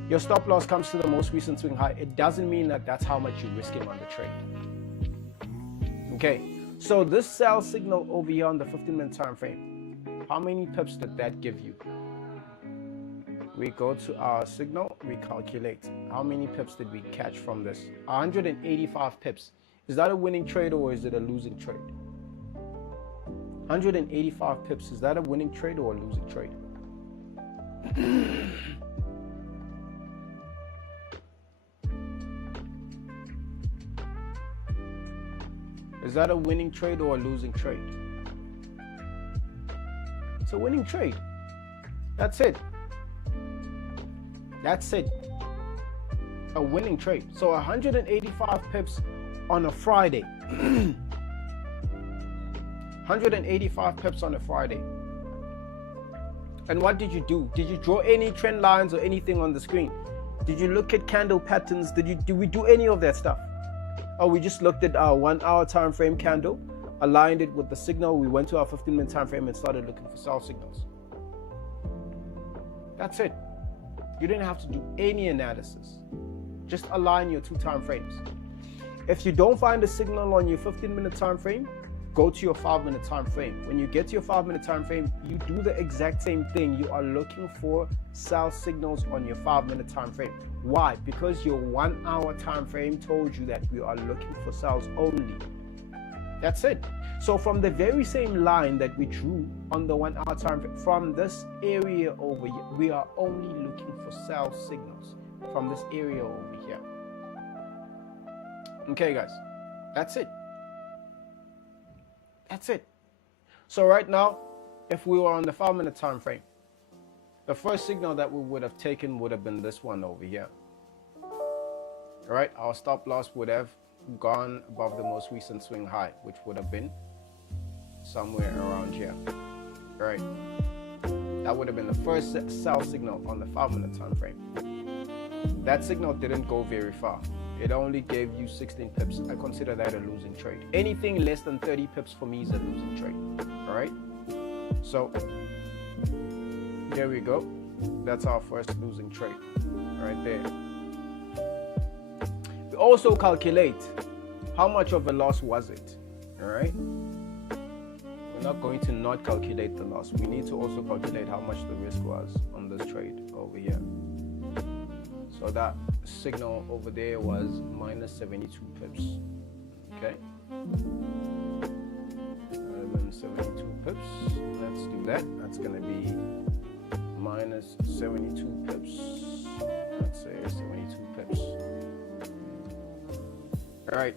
your stop loss comes to the most recent swing high, it doesn't mean that that's how much you're risking on the trade. Okay, so this sell signal over here on the 15-minute time frame, how many pips did that give you? We go to our signal, we calculate how many pips did we catch from this. 185 pips. Is that a winning trade or is it a losing trade? 185 pips. Is that a winning trade or a losing trade? Is that a winning trade or a losing trade? It's a winning trade. That's it. That's it. A winning trade. So 185 pips on a Friday. 185 pips on a Friday. And what did you do? Did you draw any trend lines or anything on the screen? Did you look at candle patterns? Did we do any of that stuff? Or we just looked at our 1 hour time frame candle, aligned it with the signal, we went to our 15-minute time frame and started looking for sell signals. That's it. You didn't have to do any analysis. Just align your 2 time frames. If you don't find a signal on your 15-minute time frame, go to your 5-minute time frame. When you get to your 5-minute time frame, you do the exact same thing. You are looking for sell signals on your 5-minute time frame. Why? Because your 1 hour time frame told you that we are looking for sells only. That's it. So from the very same line that we drew on the 1 hour time frame, from this area over here, we are only looking for sell signals from this area over here. Okay, guys, that's it. That's it. So right now, if we were on the 5-minute time frame, the first signal that we would have taken would have been this one over here. All right, our stop loss would have gone above the most recent swing high, which would have been somewhere around here. All right, that would have been the first sell signal on the 5-minute time frame. That signal didn't go very far. It only gave you 16 pips. I consider that a losing trade. Anything less than 30 pips for me is a losing trade. All right, so there we go. That's our first losing trade right there. We also calculate how much of a loss was it. All right, we're not going to not calculate the loss. We need to also calculate how much the risk was on this trade over here. So that signal over there was minus 72 pips. Okay, minus 72 pips. Let's do that. That's gonna be minus 72 pips. Let's say 72 pips. All right,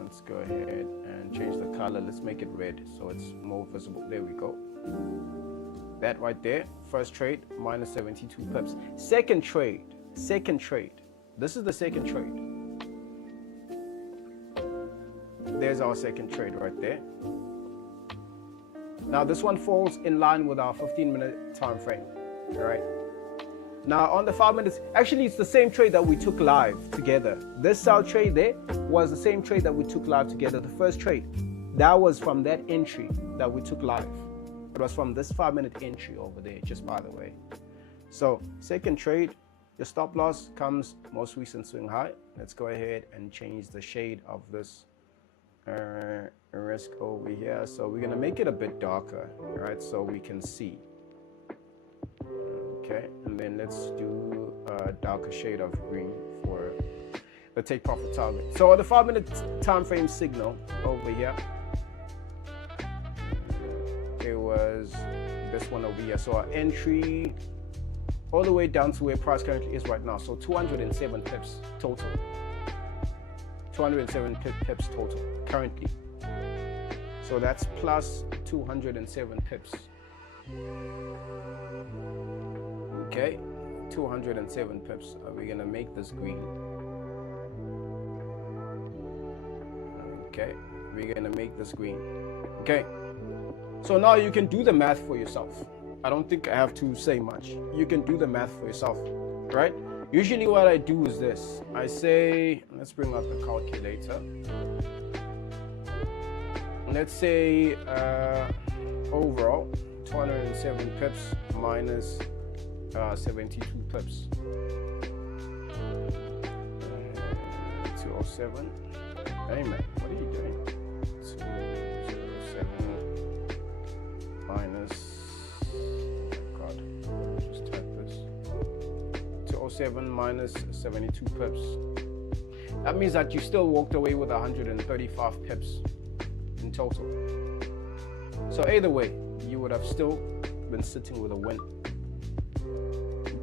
that's go ahead and change the color. Let's make it red so it's more visible. There we go. That right there, first trade, minus 72 pips. Second trade. This is the second trade. There's our second trade right there. Now this one falls in line with our 15-minute time frame. All right. Now on the 5 minutes, actually it's the same trade that we took live together. This sell trade there was the same trade that we took live together. The first trade, that was from that entry that we took live. It was from this 5-minute entry over there, just by the way. So second trade, your stop loss comes most recent swing high. Let's go ahead and change the shade of this risk over here. So we're gonna make it a bit darker, right? So we can see. Okay, and then let's do a darker shade of green for the take profit target. So the 5-minute time frame signal over here, it was this one over here. So our entry all the way down to where price currently is right now. So 207 pips total. 207 pips total currently. So that's plus 207 pips. Okay, 207 pips. Are we gonna make this green? Okay, we're gonna make this green. Okay, so now you can do the math for yourself. I don't think I have to say much. You can do the math for yourself, right? Usually what I do is this. I say, let's bring up the calculator. Let's say overall 207 pips minus 72 pips. 207. Hey man, what are you doing? 207 minus, oh God, just type this. 207 minus 72 pips. That means that you still walked away with 135 pips in total. So either way, you would have still been sitting with a win.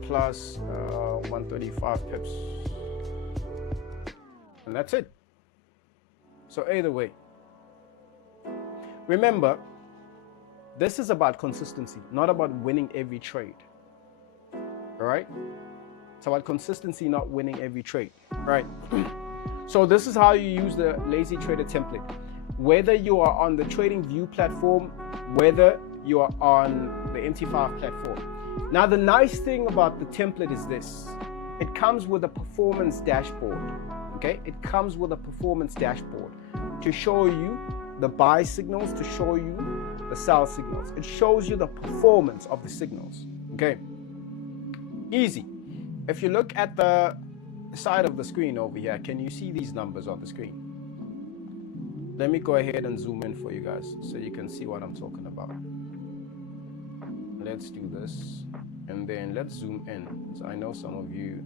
Plus 135 pips. And that's it. So either way. Remember, this is about consistency, not about winning every trade. All right? It's about consistency, not winning every trade. Right? So this is how you use the Lazy Trader template. Whether you are on the TradingView platform, whether you are on the MT5 platform. Now, the nice thing about the template is this. It comes with a performance dashboard. Okay? It comes with a performance dashboard to show you the buy signals, to show you the sell signals. It shows you the performance of the signals. Okay? Easy. If you look at the side of the screen over here, can you see these numbers on the screen? Let me go ahead and zoom in for you guys so you can see what I'm talking about. Let's do this, and then let's zoom in. So I know some of you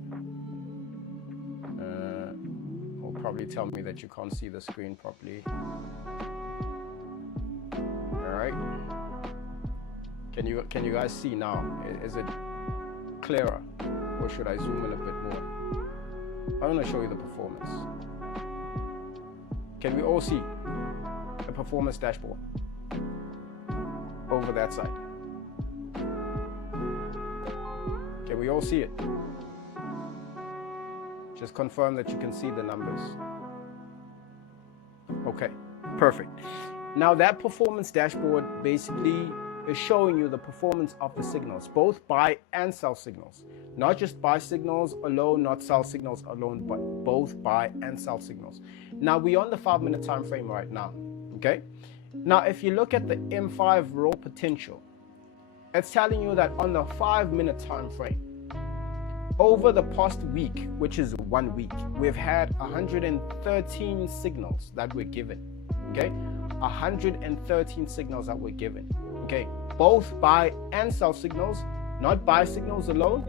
will probably tell me that you can't see the screen properly. All right. Can you guys see now? Is it clearer, or should I zoom in a bit more? I want to show you the performance. Can we all see the performance dashboard over that side? Can we all see it? Just confirm that you can see the numbers. Okay, perfect. Now that performance dashboard basically is showing you the performance of the signals, both buy and sell signals. Not just buy signals alone, not sell signals alone, but both buy and sell signals. Now we're on the 5-minute time frame right now. Okay. Now if you look at the M5 raw potential, it's telling you that on the 5-minute time frame, over the past week, which is 1 week, we've had 113 signals that were given. Okay, 113 signals that were given. Okay, both buy and sell signals, not buy signals alone,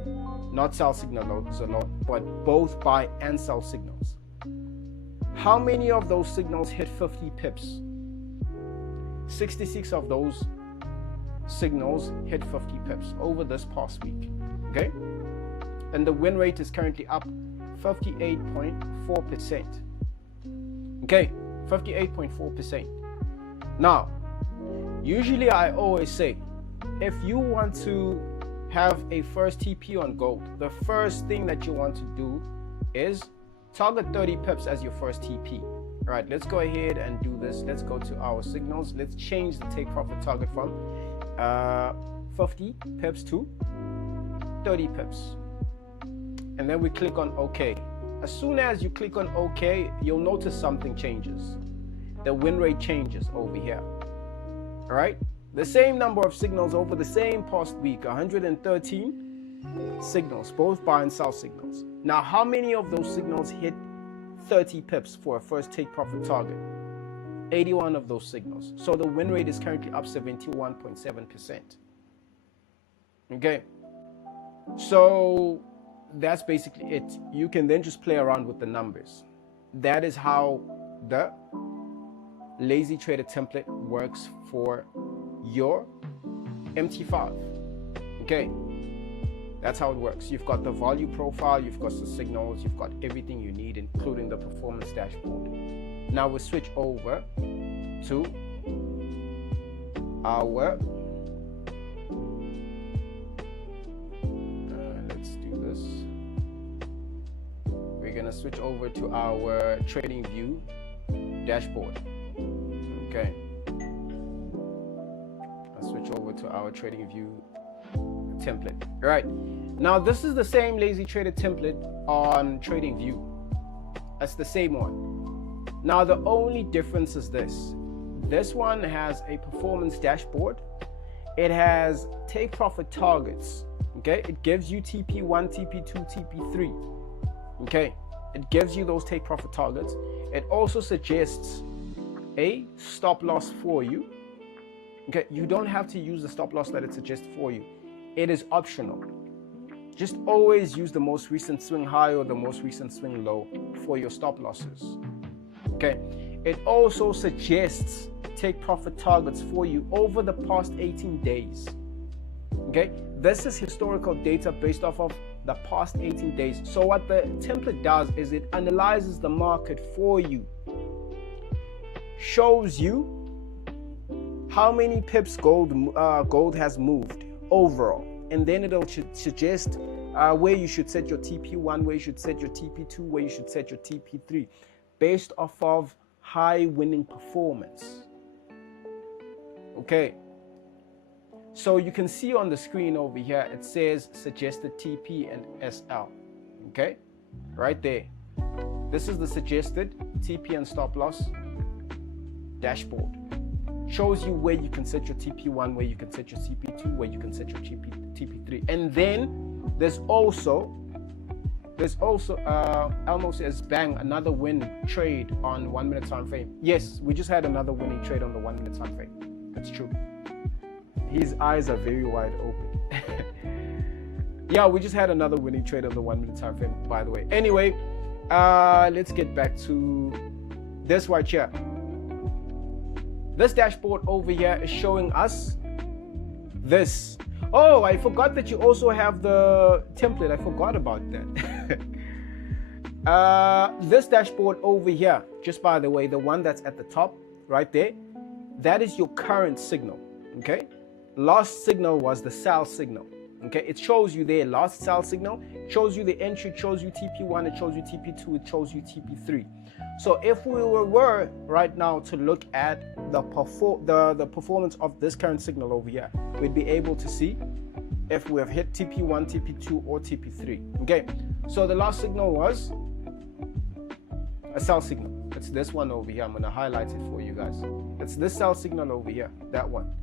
not sell signals alone, but both buy and sell signals. How many of those signals hit 50 pips? 66 of those signals hit 50 pips over this past week. Okay, and the win rate is currently up 58.4%. Okay, 58.4%. Now, usually I always say, if you want to have a first TP on gold, the first thing that you want to do is target 30 pips as your first TP. All right, let's go ahead and do this. Let's go to our signals. Let's change the take profit target from 50 pips to 30 pips. And then we click on OK. As soon as you click on OK, you'll notice something changes. The win rate changes over here. All right, the same number of signals over the same past week, 113 signals, both buy and sell signals. Now, how many of those signals hit 30 pips for a first take profit target? 81 of those signals. So the win rate is currently up 71.7%. Okay, so that's basically it. You can then just play around with the numbers. That is how the Lazy Trader template works for your MT5. Okay, that's how it works. You've got the value profile, you've got the signals, you've got everything you need, including the performance dashboard. Now we'll switch over to our we're gonna switch over to our TradingView dashboard. Okay, I'll switch over to our TradingView template. All right, now this is the same Lazy Trader template on TradingView. That's the same one. Now the only difference is this. This one has a performance dashboard. It has take profit targets. Okay, it gives you TP1, TP2, TP3. Okay, it gives you those take profit targets. It also suggests a stop loss for you. Okay, you don't have to use the stop loss that it suggests for you. It is optional. Just always use the most recent swing high or the most recent swing low for your stop losses. Okay, it also suggests take profit targets for you over the past 18 days. Okay, this is historical data based off of the past 18 days. So what the template does is it analyzes the market for you, shows you how many pips gold has moved overall, and then it'll suggest where you should set your TP1, where you should set your TP2, where you should set your TP3 based off of high winning performance. Okay, so you can see on the screen over here, it says suggested TP and SL. Okay, right there. This is the suggested TP and stop loss dashboard. Shows you where you can set your TP1, where you can set your TP2, where you can set your TP3. And then there's also Elmo says, bang, another win trade on 1 minute time frame. Yes, we just had another winning trade on the 1 minute time frame. That's true. His eyes are very wide open. Yeah, we just had another winning trade on the 1 minute time frame, by the way. Anyway, let's get back to this right here. This dashboard over here is showing us this. Oh, I forgot that you also have the template. I forgot about that. This dashboard over here, just by the way, the one that's at the top right there, that is your current signal. Okay, last signal was the sell signal. Okay, it shows you there last sell signal, it shows you the entry, it shows you TP1, it shows you TP2, it shows you TP3. So if we were right now to look at the performance of this current signal over here, we'd be able to see if we have hit TP1, TP2, or TP3. Okay, so the last signal was a sell signal. It's this one over here. I'm going to highlight it for you guys. It's this sell signal over here, that one.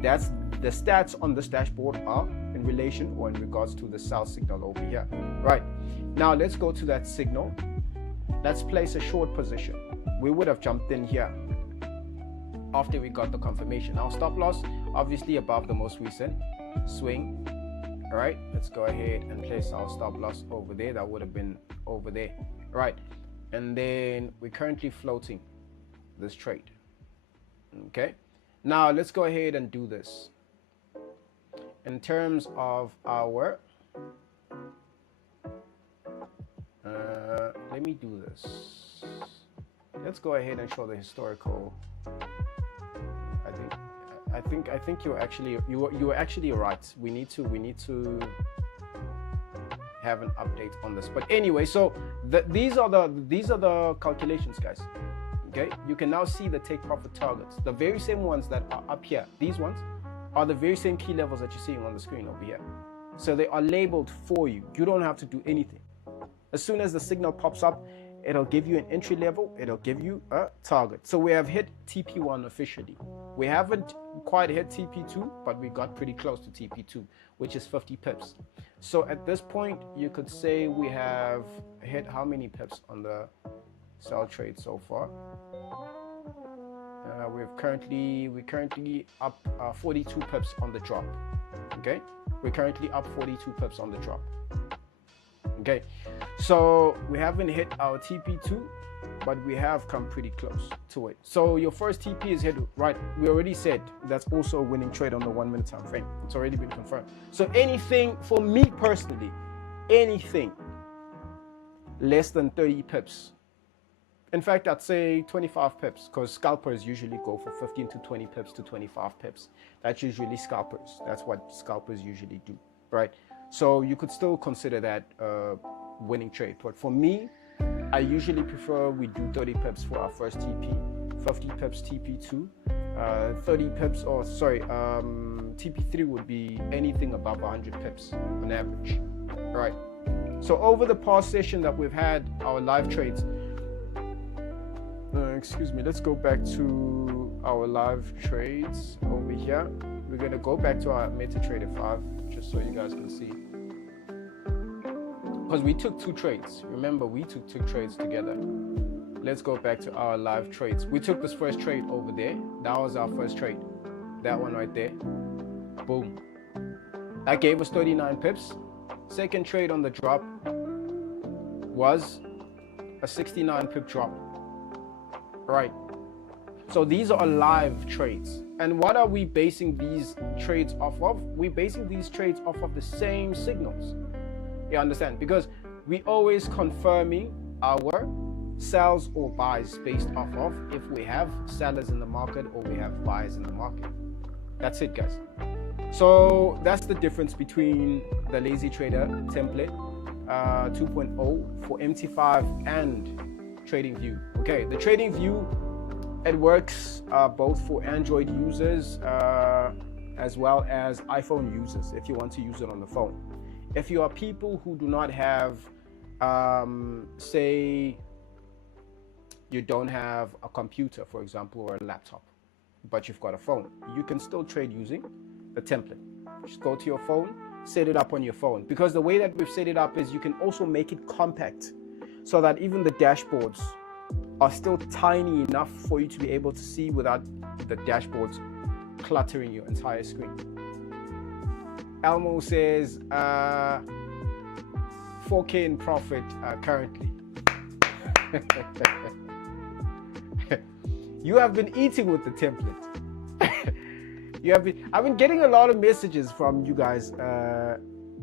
That's the stats on this dashboard are in relation or in regards to the sell signal over here. Right, now let's go to that signal. Let's place a short position. We would have jumped in here after we got the confirmation. Our stop loss obviously above the most recent swing. All right, let's go ahead and place our stop loss over there. That would have been over there. All right, and then we're currently floating this trade. Okay, now let's go ahead and do this in terms of our let me do this. let's go ahead and show the historical. I think you're actually right. We need to have an update on this. But anyway, so these are the calculations, guys. Okay, you can now see the take profit targets. The very same ones that are up here. These ones are the very same key levels that you're seeing on the screen over here. So they are labeled for you. You don't have to do anything. As soon as the signal pops up, it'll give you an entry level, it'll give you a target. So we have hit TP1 officially. We haven't quite hit TP2, but we got pretty close to TP2, which is 50 pips. So at this point, you could say we have hit how many pips on the sell trade so far? We're currently up 42 pips on the drop. Okay, we're currently up 42 pips on the drop. Okay, so we haven't hit our TP2, but we have come pretty close to it. So your first TP is hit, right? We already said that's also a winning trade on the 1 minute time frame. It's already been confirmed. So anything, for me personally, anything less than 30 pips. In fact, I'd say 25 pips, because scalpers usually go for 15 to 20 pips to 25 pips. That's usually scalpers. That's what scalpers usually do, right? So you could still consider that a winning trade. But for me, I usually prefer we do 30 pips for our first TP, 50 pips TP2, 30 pips, or sorry, TP3 would be anything above 100 pips on average, right? So over the past session that we've had, our live trades, excuse me, let's go back to our live trades over here. We're going to go back to our MetaTrader 5 just so you guys can see, because we took 2 trades. Remember, we took 2 trades together. Let's go back to our live trades. We took this first trade over there. That was our first trade, that one right there. Boom, that gave us 39 pips. Second trade on the drop was a 69 pip drop, right? So these are live trades. And what are we basing these trades off of? We're basing these trades off of the same signals. You understand? Because we always confirming our sells or buys based off of if we have sellers in the market or we have buyers in the market. That's it, guys. So that's the difference between the Lazy Trader template 2.0 for MT5 and TradingView. Okay, the TradingView, it works both for Android users as well as iPhone users if you want to use it on the phone. If you are people who do not have, say, you don't have a computer, for example, or a laptop, but you've got a phone, you can still trade using the template. Just go to your phone, set it up on your phone, because the way that we've set it up is you can also make it compact so that even the dashboards are still tiny enough for you to be able to see without the dashboards cluttering your entire screen. Elmo says 4K in profit currently. You have been eating with the template. I've been getting a lot of messages from you guys.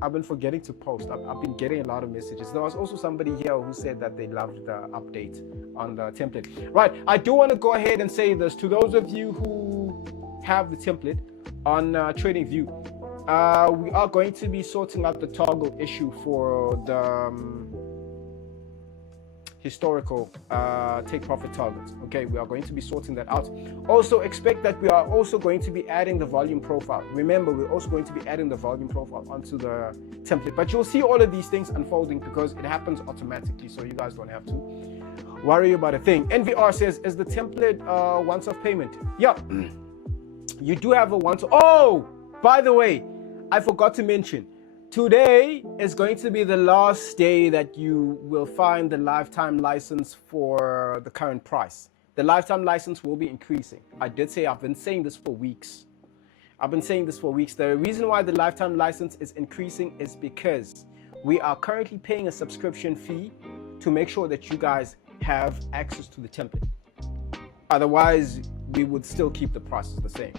I've been forgetting to post. I've been getting a lot of messages. There was also somebody here who said that they loved the update on the template. Right, I do want to go ahead and say this to those of you who have the template on TradingView. We are going to be sorting out the toggle issue for the historical take profit targets. Okay, we are going to be sorting that out. Also expect that we are also going to be adding the volume profile. Remember, we're also going to be adding the volume profile onto the template, but you'll see all of these things unfolding because it happens automatically, so you guys don't have to worry about a thing. NVR says, is the template once-off payment? Yeah, you do have a once-off. Oh, by the way, I forgot to mention, today is going to be the last day that you will find the lifetime license for the current price. The lifetime license will be increasing. I did say, I've been saying this for weeks. The reason why the lifetime license is increasing is because we are currently paying a subscription fee to make sure that you guys have access to the template. Otherwise, we would still keep the prices the same.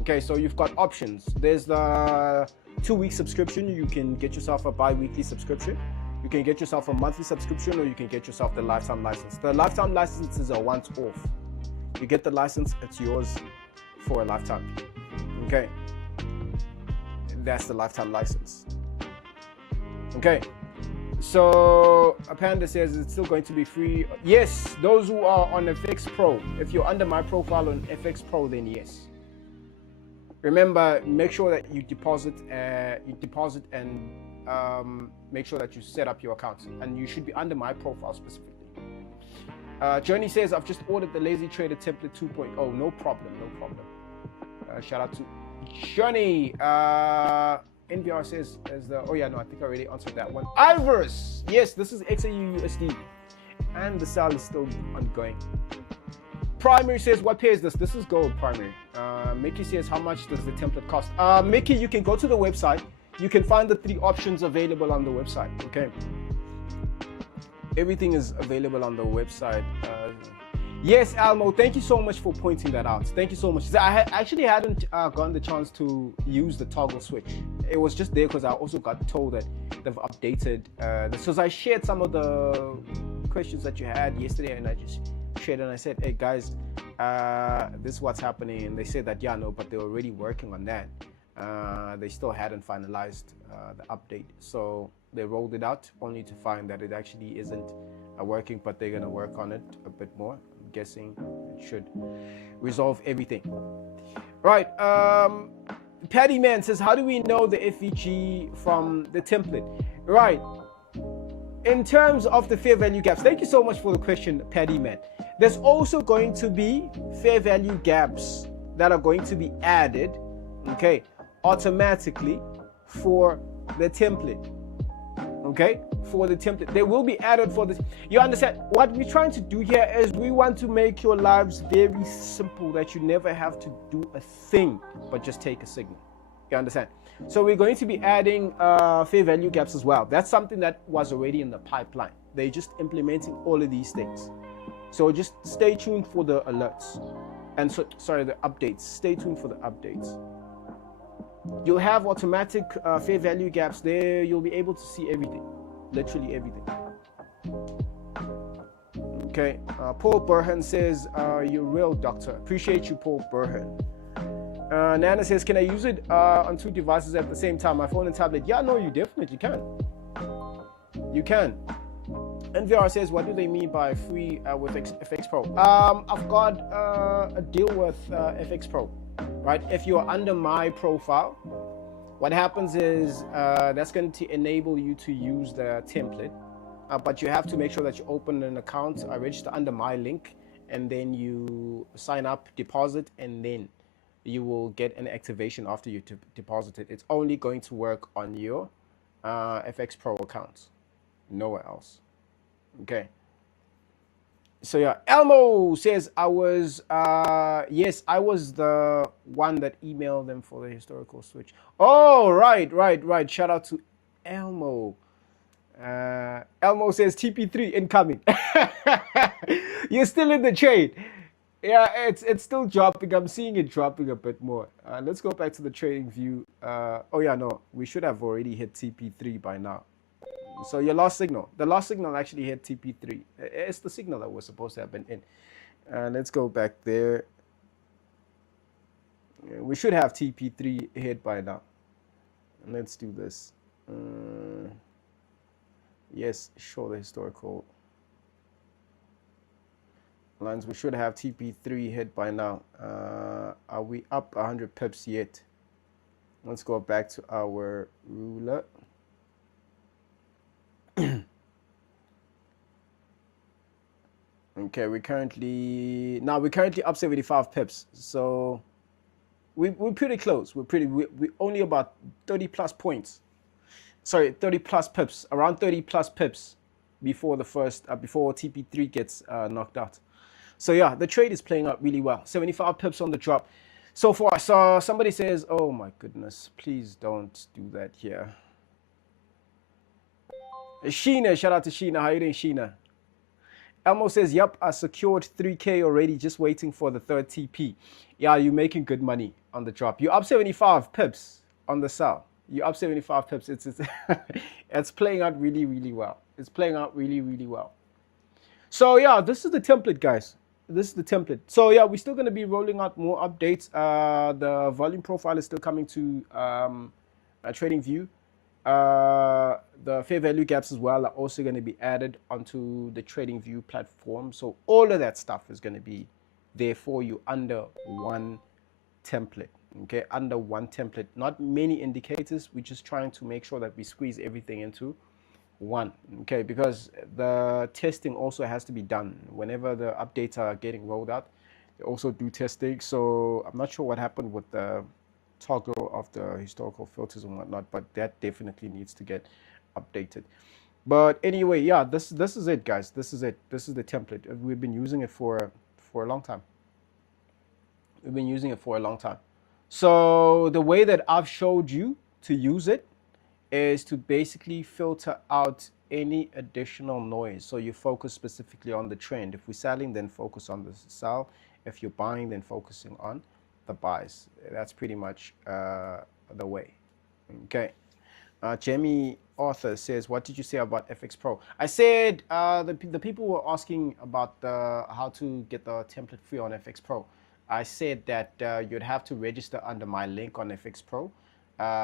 Okay, so you've got options. There's the 2-week subscription. You can get yourself a bi-weekly subscription. You can get yourself a monthly subscription, or you can get yourself the lifetime license. The lifetime license is a once-off. You get the license, it's yours for a lifetime. Okay, that's the lifetime license. Okay, so Panda says it's still going to be free. Yes, those who are on FX Pro. If you're under my profile on FX Pro, then yes. Remember, make sure that you deposit and make sure that you set up your account, and you should be under my profile specifically. Journey says, I've just ordered the Lazy Trader template 2.0. No problem. Shout out to Johnny. NVR says, oh yeah, no, I think I already answered that one. Ivers, yes, this is XAU USD, and the sale is still ongoing. Primary says, what pair is this? This is gold primary. Mickey says, how much does the template cost? Mickey, you can go to the website. You can find the 3 options available on the website. Okay. Everything is available on the website. Yes, Almo, thank you so much for pointing that out. Thank you so much. I actually hadn't gotten the chance to use the toggle switch. It was just there because I also got told that they've updated this. So I shared some of the questions that you had yesterday, and I just shared and I said, hey guys, this is what's happening. And they said that, yeah, no, but they're already working on that. They still hadn't finalized the update. So they rolled it out only to find that it actually isn't working, but they're going to work on it a bit more. Guessing it should resolve everything. Right, Paddy Man says, how do we know the FVG from the template? Right, in terms of the fair value gaps, thank you so much for the question, Paddy Man. There's also going to be fair value gaps that are going to be added, okay, automatically for the template. Okay, for the template, they will be added for this. You understand what we're trying to do here is we want to make your lives very simple, that you never have to do a thing but just take a signal. You understand? So we're going to be adding fair value gaps as well. That's something that was already in the pipeline. They're just implementing all of these things. So just stay tuned for the alerts and the updates. Stay tuned for the updates. You'll have automatic fair value gaps there. You'll be able to see everything, literally everything. Okay, Paul Burhan says, you're real, doctor. Appreciate you, Paul Burhan. Nana says, can I use it on 2 devices at the same time, my phone and tablet? Yeah, no, you definitely can. You can. NVR says, what do they mean by free with FX Pro? I've got a deal with FX Pro. Right, if you're under my profile, what happens is that's going to enable you to use the template, but you have to make sure that you open an account, register under my link, and then you sign up, deposit, and then you will get an activation after you deposit it. It's only going to work on your FX Pro accounts, nowhere else. Okay. So yeah, Elmo says, yes, I was the one that emailed them for the historical switch. Oh, right. Shout out to Elmo. Elmo says TP3 incoming. You're still in the trade. Yeah, it's still dropping. I'm seeing it dropping a bit more. Let's go back to the trading view. Oh yeah, no, we should have already hit TP3 by now. So your last signal, the last signal actually hit TP3. It's the signal that was supposed to have been in. Let's go back there. We should have TP3 hit by now. Let's do this. Yes, show the historical lines. We should have TP3 hit by now. Are we up 100 pips yet? Let's go back to our ruler. Okay, we're currently up 75 pips, so we're pretty close. We're only about 30 plus points. Sorry, 30 plus pips, around 30 plus pips before the first before TP3 gets knocked out. So yeah, the trade is playing out really well. 75 pips on the drop so far. So somebody says, "Oh my goodness, please don't do that here." Sheena, shout out to Sheena. How you doing, Sheena? Elmo says, yep, I secured 3K already, just waiting for the third TP. Yeah, you're making good money on the drop. You're up 75 pips on the sell. You're up 75 pips. It's playing out really, really well. It's playing out really, really well. So yeah, this is the template, guys. This is the template. So yeah, we're still going to be rolling out more updates. The volume profile is still coming to TradingView. The fair value gaps as well are also going to be added onto the TradingView platform. So all of that stuff is going to be there for you under one template. Okay, under one template. Not many indicators. We're just trying to make sure that we squeeze everything into one. Okay, because the testing also has to be done whenever the updates are getting rolled out. They also do testing. So I'm not sure what happened with the toggle of the historical filters and whatnot, but that definitely needs to get updated. But anyway, yeah, this is it, guys. This is it. This is the template. We've been using it for a long time. We've been using it for a long time. So the way that I've showed you to use it is to basically filter out any additional noise. So you focus specifically on the trend. If we're selling, then focus on the sell. If you're buying, then focusing on the buys. That's pretty much the way. Okay. Jamie Arthur says, what did you say about FX Pro? I said the people were asking about how to get the template free on FX Pro. I said that you'd have to register under my link on FX Pro,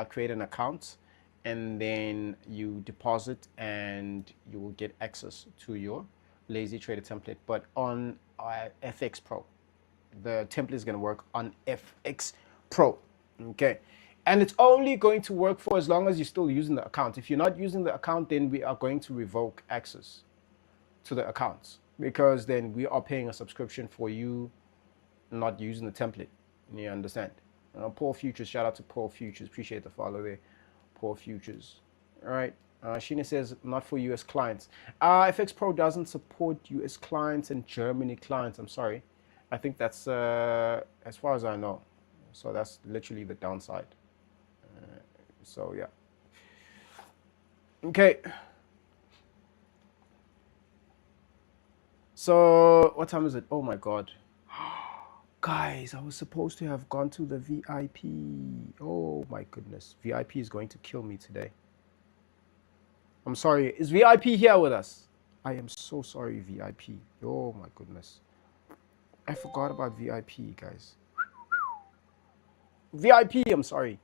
create an account, and then you deposit and you will get access to your Lazy Trader template. But on FX Pro, the template is going to work on FX Pro. Okay. And it's only going to work for as long as you're still using the account. If you're not using the account, then we are going to revoke access to the accounts, because then we are paying a subscription for you not using the template. You understand? Paul Futures, shout out to Paul Futures. Appreciate the follow there. Paul Futures. All right. Sheena says, not for US clients. FX Pro doesn't support US clients and Germany clients. I'm sorry. I think that's as far as I know. So that's literally the downside. So yeah. Okay. So what time is it? Oh my God. Guys, I was supposed to have gone to the VIP. Oh my goodness. VIP is going to kill me today. I'm sorry. Is VIP here with us? I am so sorry, VIP. Oh my goodness. I forgot about VIP, guys. VIP, I'm sorry.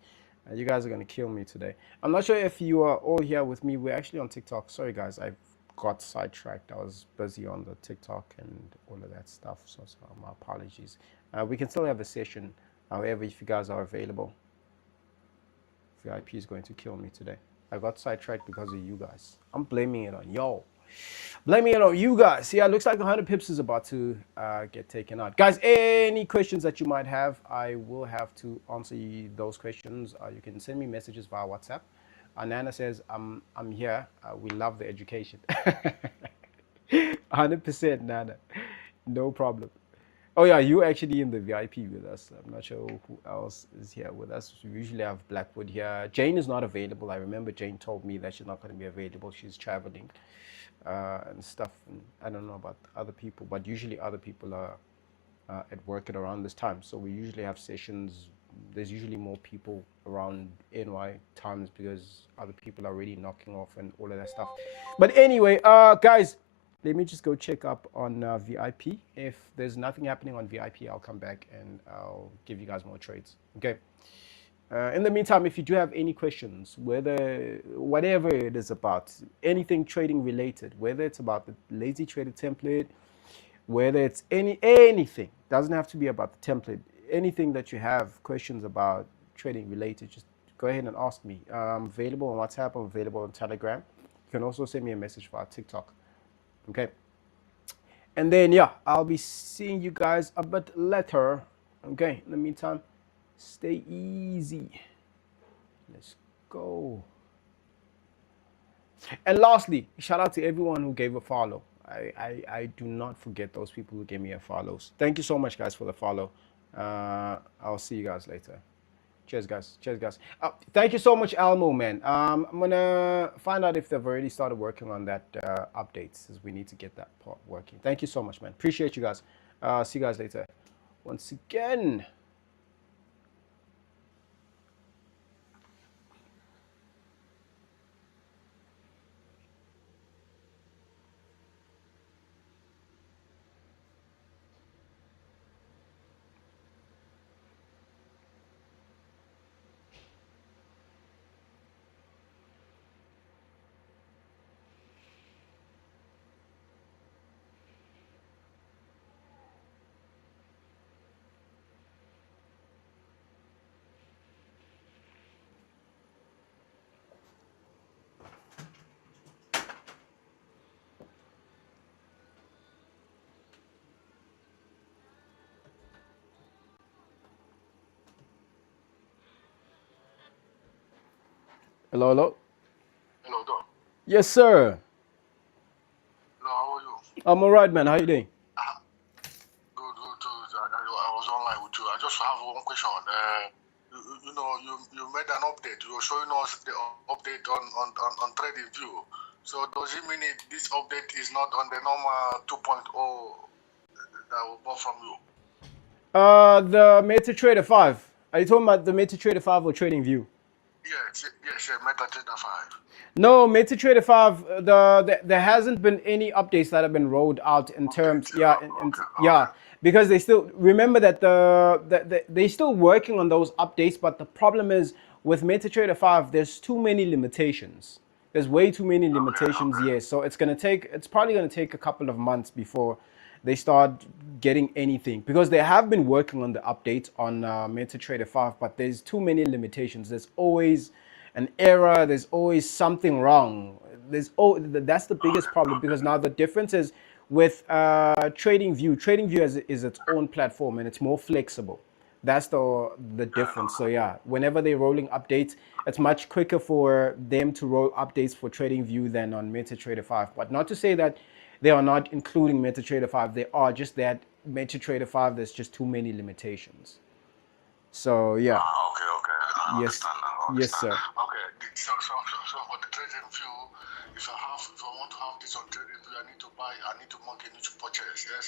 You guys are going to kill me today. I'm not sure if you are all here with me. We're actually on TikTok. Sorry, guys. I got sidetracked. I was busy on the TikTok and all of that stuff. So my apologies. We can still have a session. However, if you guys are available, VIP is going to kill me today. I got sidetracked because of you guys. I'm blaming it on y'all. Blaming it on you guys. Yeah, it looks like 100 pips is about to get taken out. Guys, any questions that you might have, I will have to answer those questions. You can send me messages via WhatsApp. Nana says, I'm here. We love the education. 100%, Nana. No problem. Oh, yeah, you actually in the VIP with us. I'm not sure who else is here with us. We usually have Blackwood here. Jane is not available. I remember Jane told me that she's not going to be available. She's traveling. And stuff, and I don't know about other people, but usually other people are at work at around this time, so we usually have sessions. There's usually more people around NY times because other people are already knocking off and all of that stuff. But anyway, guys, let me just go check up on VIP. If there's nothing happening on VIP, I'll come back and I'll give you guys more trades. Okay. In the meantime, if you do have any questions, whatever it is about, anything trading related, whether it's about the Lazy Trader template, whether it's anything, doesn't have to be about the template, anything that you have questions about trading related, just go ahead and ask me. I'm available on WhatsApp, I'm available on Telegram. You can also send me a message via TikTok. Okay. And then, yeah, I'll be seeing you guys a bit later. Okay. In the meantime, stay easy. Let's go. And lastly, shout out to everyone who gave a follow. I do not forget those people who gave me a follows. Thank you so much, guys, for the follow. I'll see you guys later. Cheers, guys. Cheers, guys. Thank you so much, Almo, man. I'm going to find out if they've already started working on that updates, as we need to get that part working. Thank you so much, man. Appreciate you guys. See you guys later. Once again. Hello, hello. Hello, Doc. Yes, sir. Hello, how are you? I'm all right, man. How you doing? Good, good, good. I was online with you. I just have one question. You made an update. You were showing us the update on TradingView. So does it mean this update is not on the normal 2.0 that we bought from you? The MetaTrader 5. Are you talking about the MetaTrader 5 or TradingView? Yes, MetaTrader 5. No, MetaTrader 5. There hasn't been any updates that have been rolled out in terms, Okay. because they still remember that they're still working on those updates. But the problem is with MetaTrader 5, there's too many limitations. There's way too many limitations. Okay. Yes, so it's probably gonna take a couple of months before they start getting anything, because they have been working on the updates on MetaTrader 5, but there's too many limitations. There's always an error. There's always something wrong. That's the biggest problem, because now the difference is with TradingView. TradingView is its own platform and it's more flexible. That's the difference. So yeah, whenever they're rolling updates, it's much quicker for them to roll updates for TradingView than on MetaTrader 5. But not to say that they are not including MetaTrader 5. They are, just that MetaTrader 5, there's just too many limitations. So yeah. Okay. I Yes. understand now. Yes, sir. Okay. So for the TradingView, if I want to have this on TradingView, I need to make a new purchase. Yes.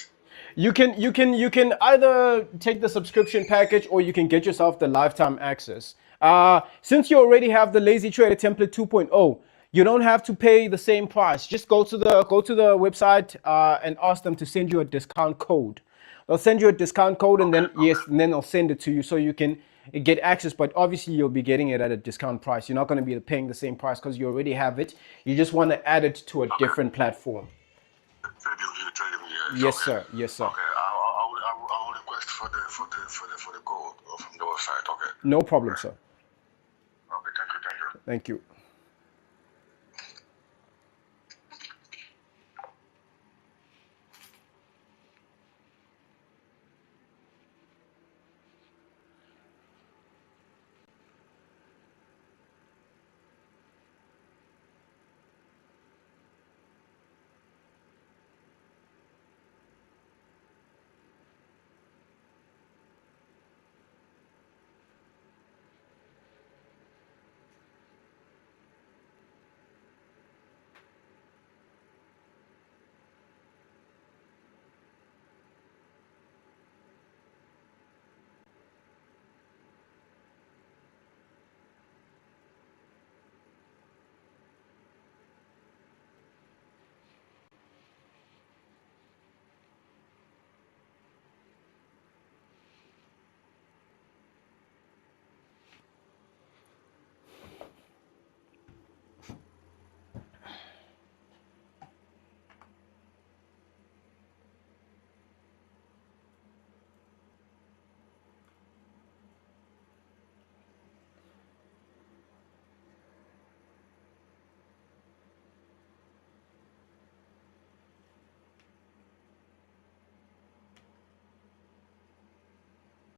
You can either take the subscription package, or you can get yourself the lifetime access. Since you already have the Lazy Trader Template 2.0, you don't have to pay the same price. Just go to the website and ask them to send you a discount code. They'll send you a discount code, and then they'll send it to you so you can get access. But obviously, you'll be getting it at a discount price. You're not going to be paying the same price because you already have it. You just want to add it to a different platform. TradingView. Yes, Okay. sir. Yes, sir. Okay. I will request for the code from the website. Okay. No problem, sir. Okay. Thank you. Thank you.